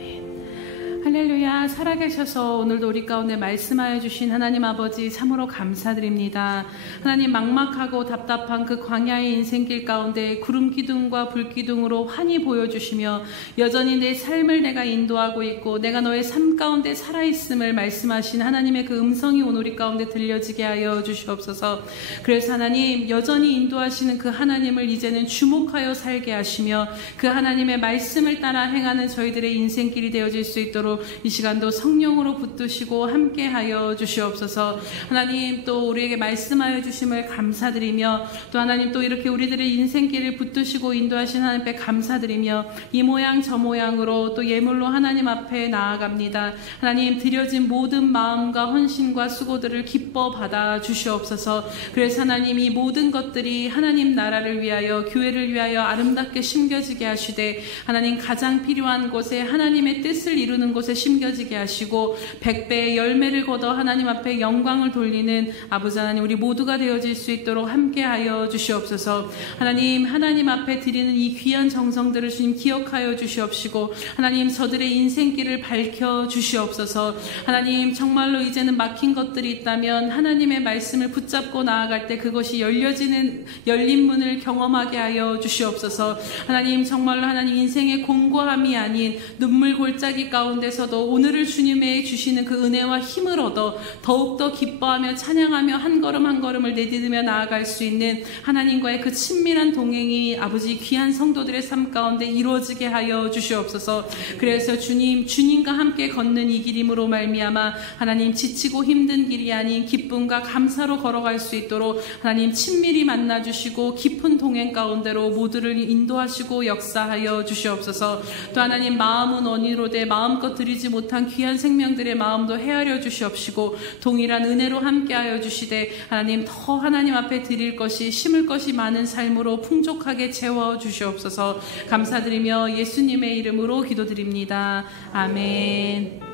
할렐루야. 살아계셔서 오늘도 우리 가운데 말씀하여 주신 하나님 아버지 참으로 감사드립니다. 하나님, 막막하고 답답한 그 광야의 인생길 가운데 구름 기둥과 불 기둥으로 환히 보여주시며 여전히 내 삶을 내가 인도하고 있고 내가 너의 삶 가운데 살아있음을 말씀하신 하나님의 그 음성이 오늘 우리 가운데 들려지게 하여 주시옵소서. 그래서 하나님, 여전히 인도하시는 그 하나님을 이제는 주목하여 살게 하시며 그 하나님의 말씀을 따라 행하는 저희들의 인생길이 되어질 수 있도록 이 시간도 성령으로 붙드시고 함께하여 주시옵소서. 하나님, 또 우리에게 말씀하여 주심을 감사드리며 또 하나님, 또 이렇게 우리들의 인생길을 붙드시고 인도하신 하나님 앞에 감사드리며 이 모양 저 모양으로 또 예물로 하나님 앞에 나아갑니다. 하나님, 드려진 모든 마음과 헌신과 수고들을 기뻐 받아 주시옵소서. 그래서 하나님, 이 모든 것들이 하나님 나라를 위하여 교회를 위하여 아름답게 심겨지게 하시되 하나님, 가장 필요한 곳에 하나님의 뜻을 이루는 곳에 심겨지게 하시고 100배의 열매를 거둬 하나님 앞에 영광을 돌리는 아버지 하나님, 우리 모두가 되어질 수 있도록 함께하여 주시옵소서. 하나님, 하나님 앞에 드리는 이 귀한 정성들을 주님 기억하여 주시옵시고 하나님, 저들의 인생길을 밝혀 주시옵소서. 하나님, 정말로 이제는 막힌 것들이 있다면 하나님의 말씀을 붙잡고 나아갈 때 그것이 열려지는 열린 문을 경험하게 하여 주시옵소서. 하나님, 정말로 하나님 인생의 공고함이 아닌 눈물 골짜기 가운데서도 오늘을 주님의 주시는 그 은혜와 힘을 얻어 더욱더 기뻐하며 찬양하며 한 걸음 한 걸음을 내딛으며 나아갈 수 있는 하나님과의 그 친밀한 동행이 아버지 귀한 성도들의 삶 가운데 이루어지게 하여 주시옵소서. 그래서 주님과 함께 걷는 이 길임으로 말미암아 하나님, 지치고 힘든 길이 아닌 기쁨과 감사로 걸어갈 수 있도록 하나님 친밀히 만나주시고 깊은 동행 가운데로 모두를 인도하시고 역사하여 주시옵소서. 또 하나님, 마음은 언니로 돼 마음껏 드리지 못한 귀한 생명 생명들의 마음도 헤아려 주시옵시고 동일한 은혜로 함께하여 주시되 하나님 더 하나님 앞에 드릴 것이 심을 것이 많은 삶으로 풍족하게 채워 주시옵소서. 감사드리며 예수님의 이름으로 기도드립니다. 아멘.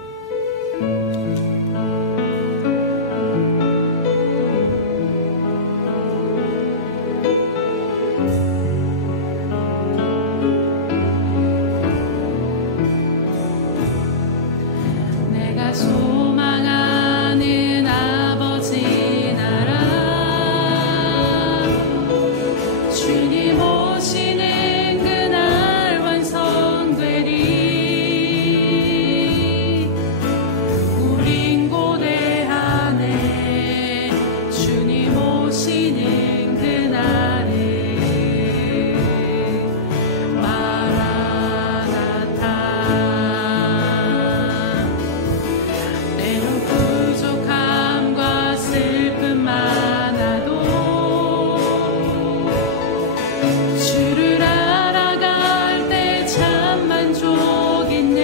소망하는 아버지 나라 주님 오시는 그날 완성되리. 우린 고대 안에 주님 오시는 그날에 마라나타. 부족함과 슬픔 많아도 주를 알아갈 때 참 만족 있네.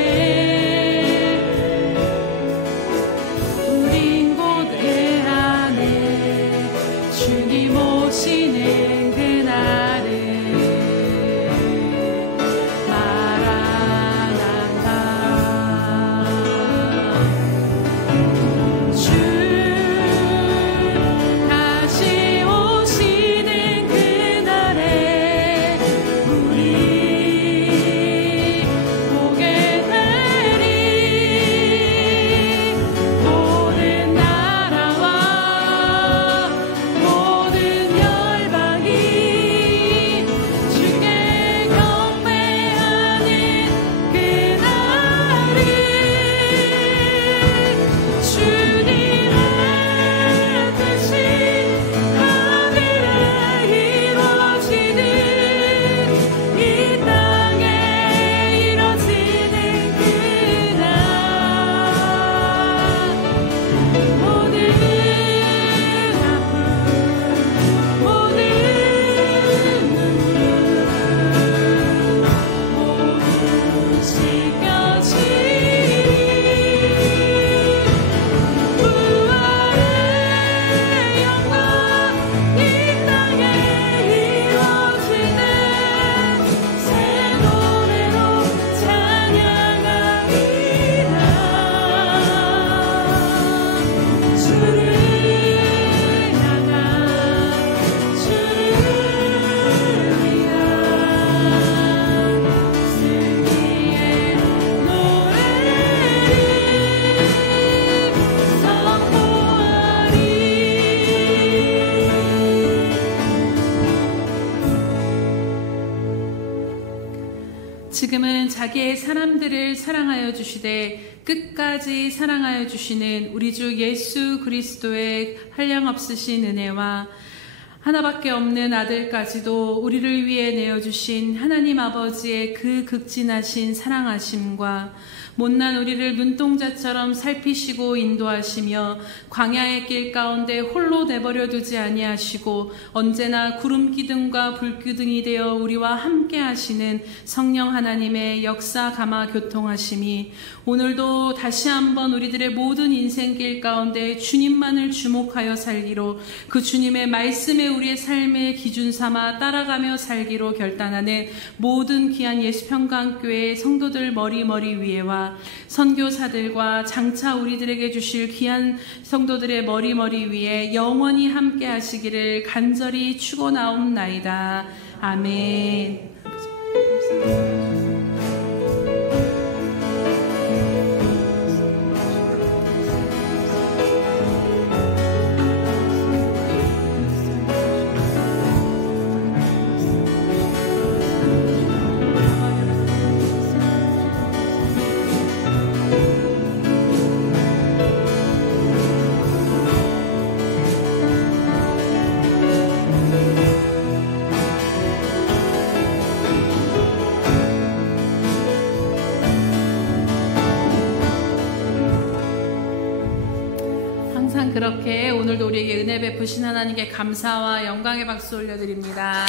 우린 고대 안에 주님 오시는 그날에 다시 오시는 그날에 우리 보게 되리. 모든 나라와 모든 열방이 주께 경배하는 그날이 주님의 뜻이 하늘에 이루어지는 이 땅에 이루어지는 그날. 모든 아픔 모든 눈물 모두 씻겨지리. 부활의 영광 이 땅에 이루어지는 새 노래로 찬양하리라. 주를 향한 주를 위한 승리의 노래를 선포하리. 지금은 자기의 사람들을 사랑하여 주시되 끝까지 사랑하여 주시는 우리 주 예수 그리스도의 한량없으신 은혜와 하나밖에 없는 아들까지도 우리를 위해 내어주신 하나님 아버지의 그 극진하신 사랑하심과 못난 우리를 눈동자처럼 살피시고 인도하시며 광야의 길 가운데 홀로 내버려 두지 아니하시고 언제나 구름 기둥과 불 기둥이 되어 우리와 함께 하시는 성령 하나님의 역사 감화 교통하심이 오늘도 다시 한번 우리들의 모든 인생길 가운데 주님만을 주목하여 살기로 그 주님의 말씀에 우리의 삶의 기준 삼아 따라가며 살기로 결단하는 모든 귀한 예수평강교회 성도들 머리 위에와 선교사들과 장차 우리들에게 주실 귀한 성도들의 머리 위에 영원히 함께 하시기를 간절히 축원하옵나이다. 아멘. 그렇게 오늘도 우리에게 은혜 베푸신 하나님께 감사와 영광의 박수 올려드립니다.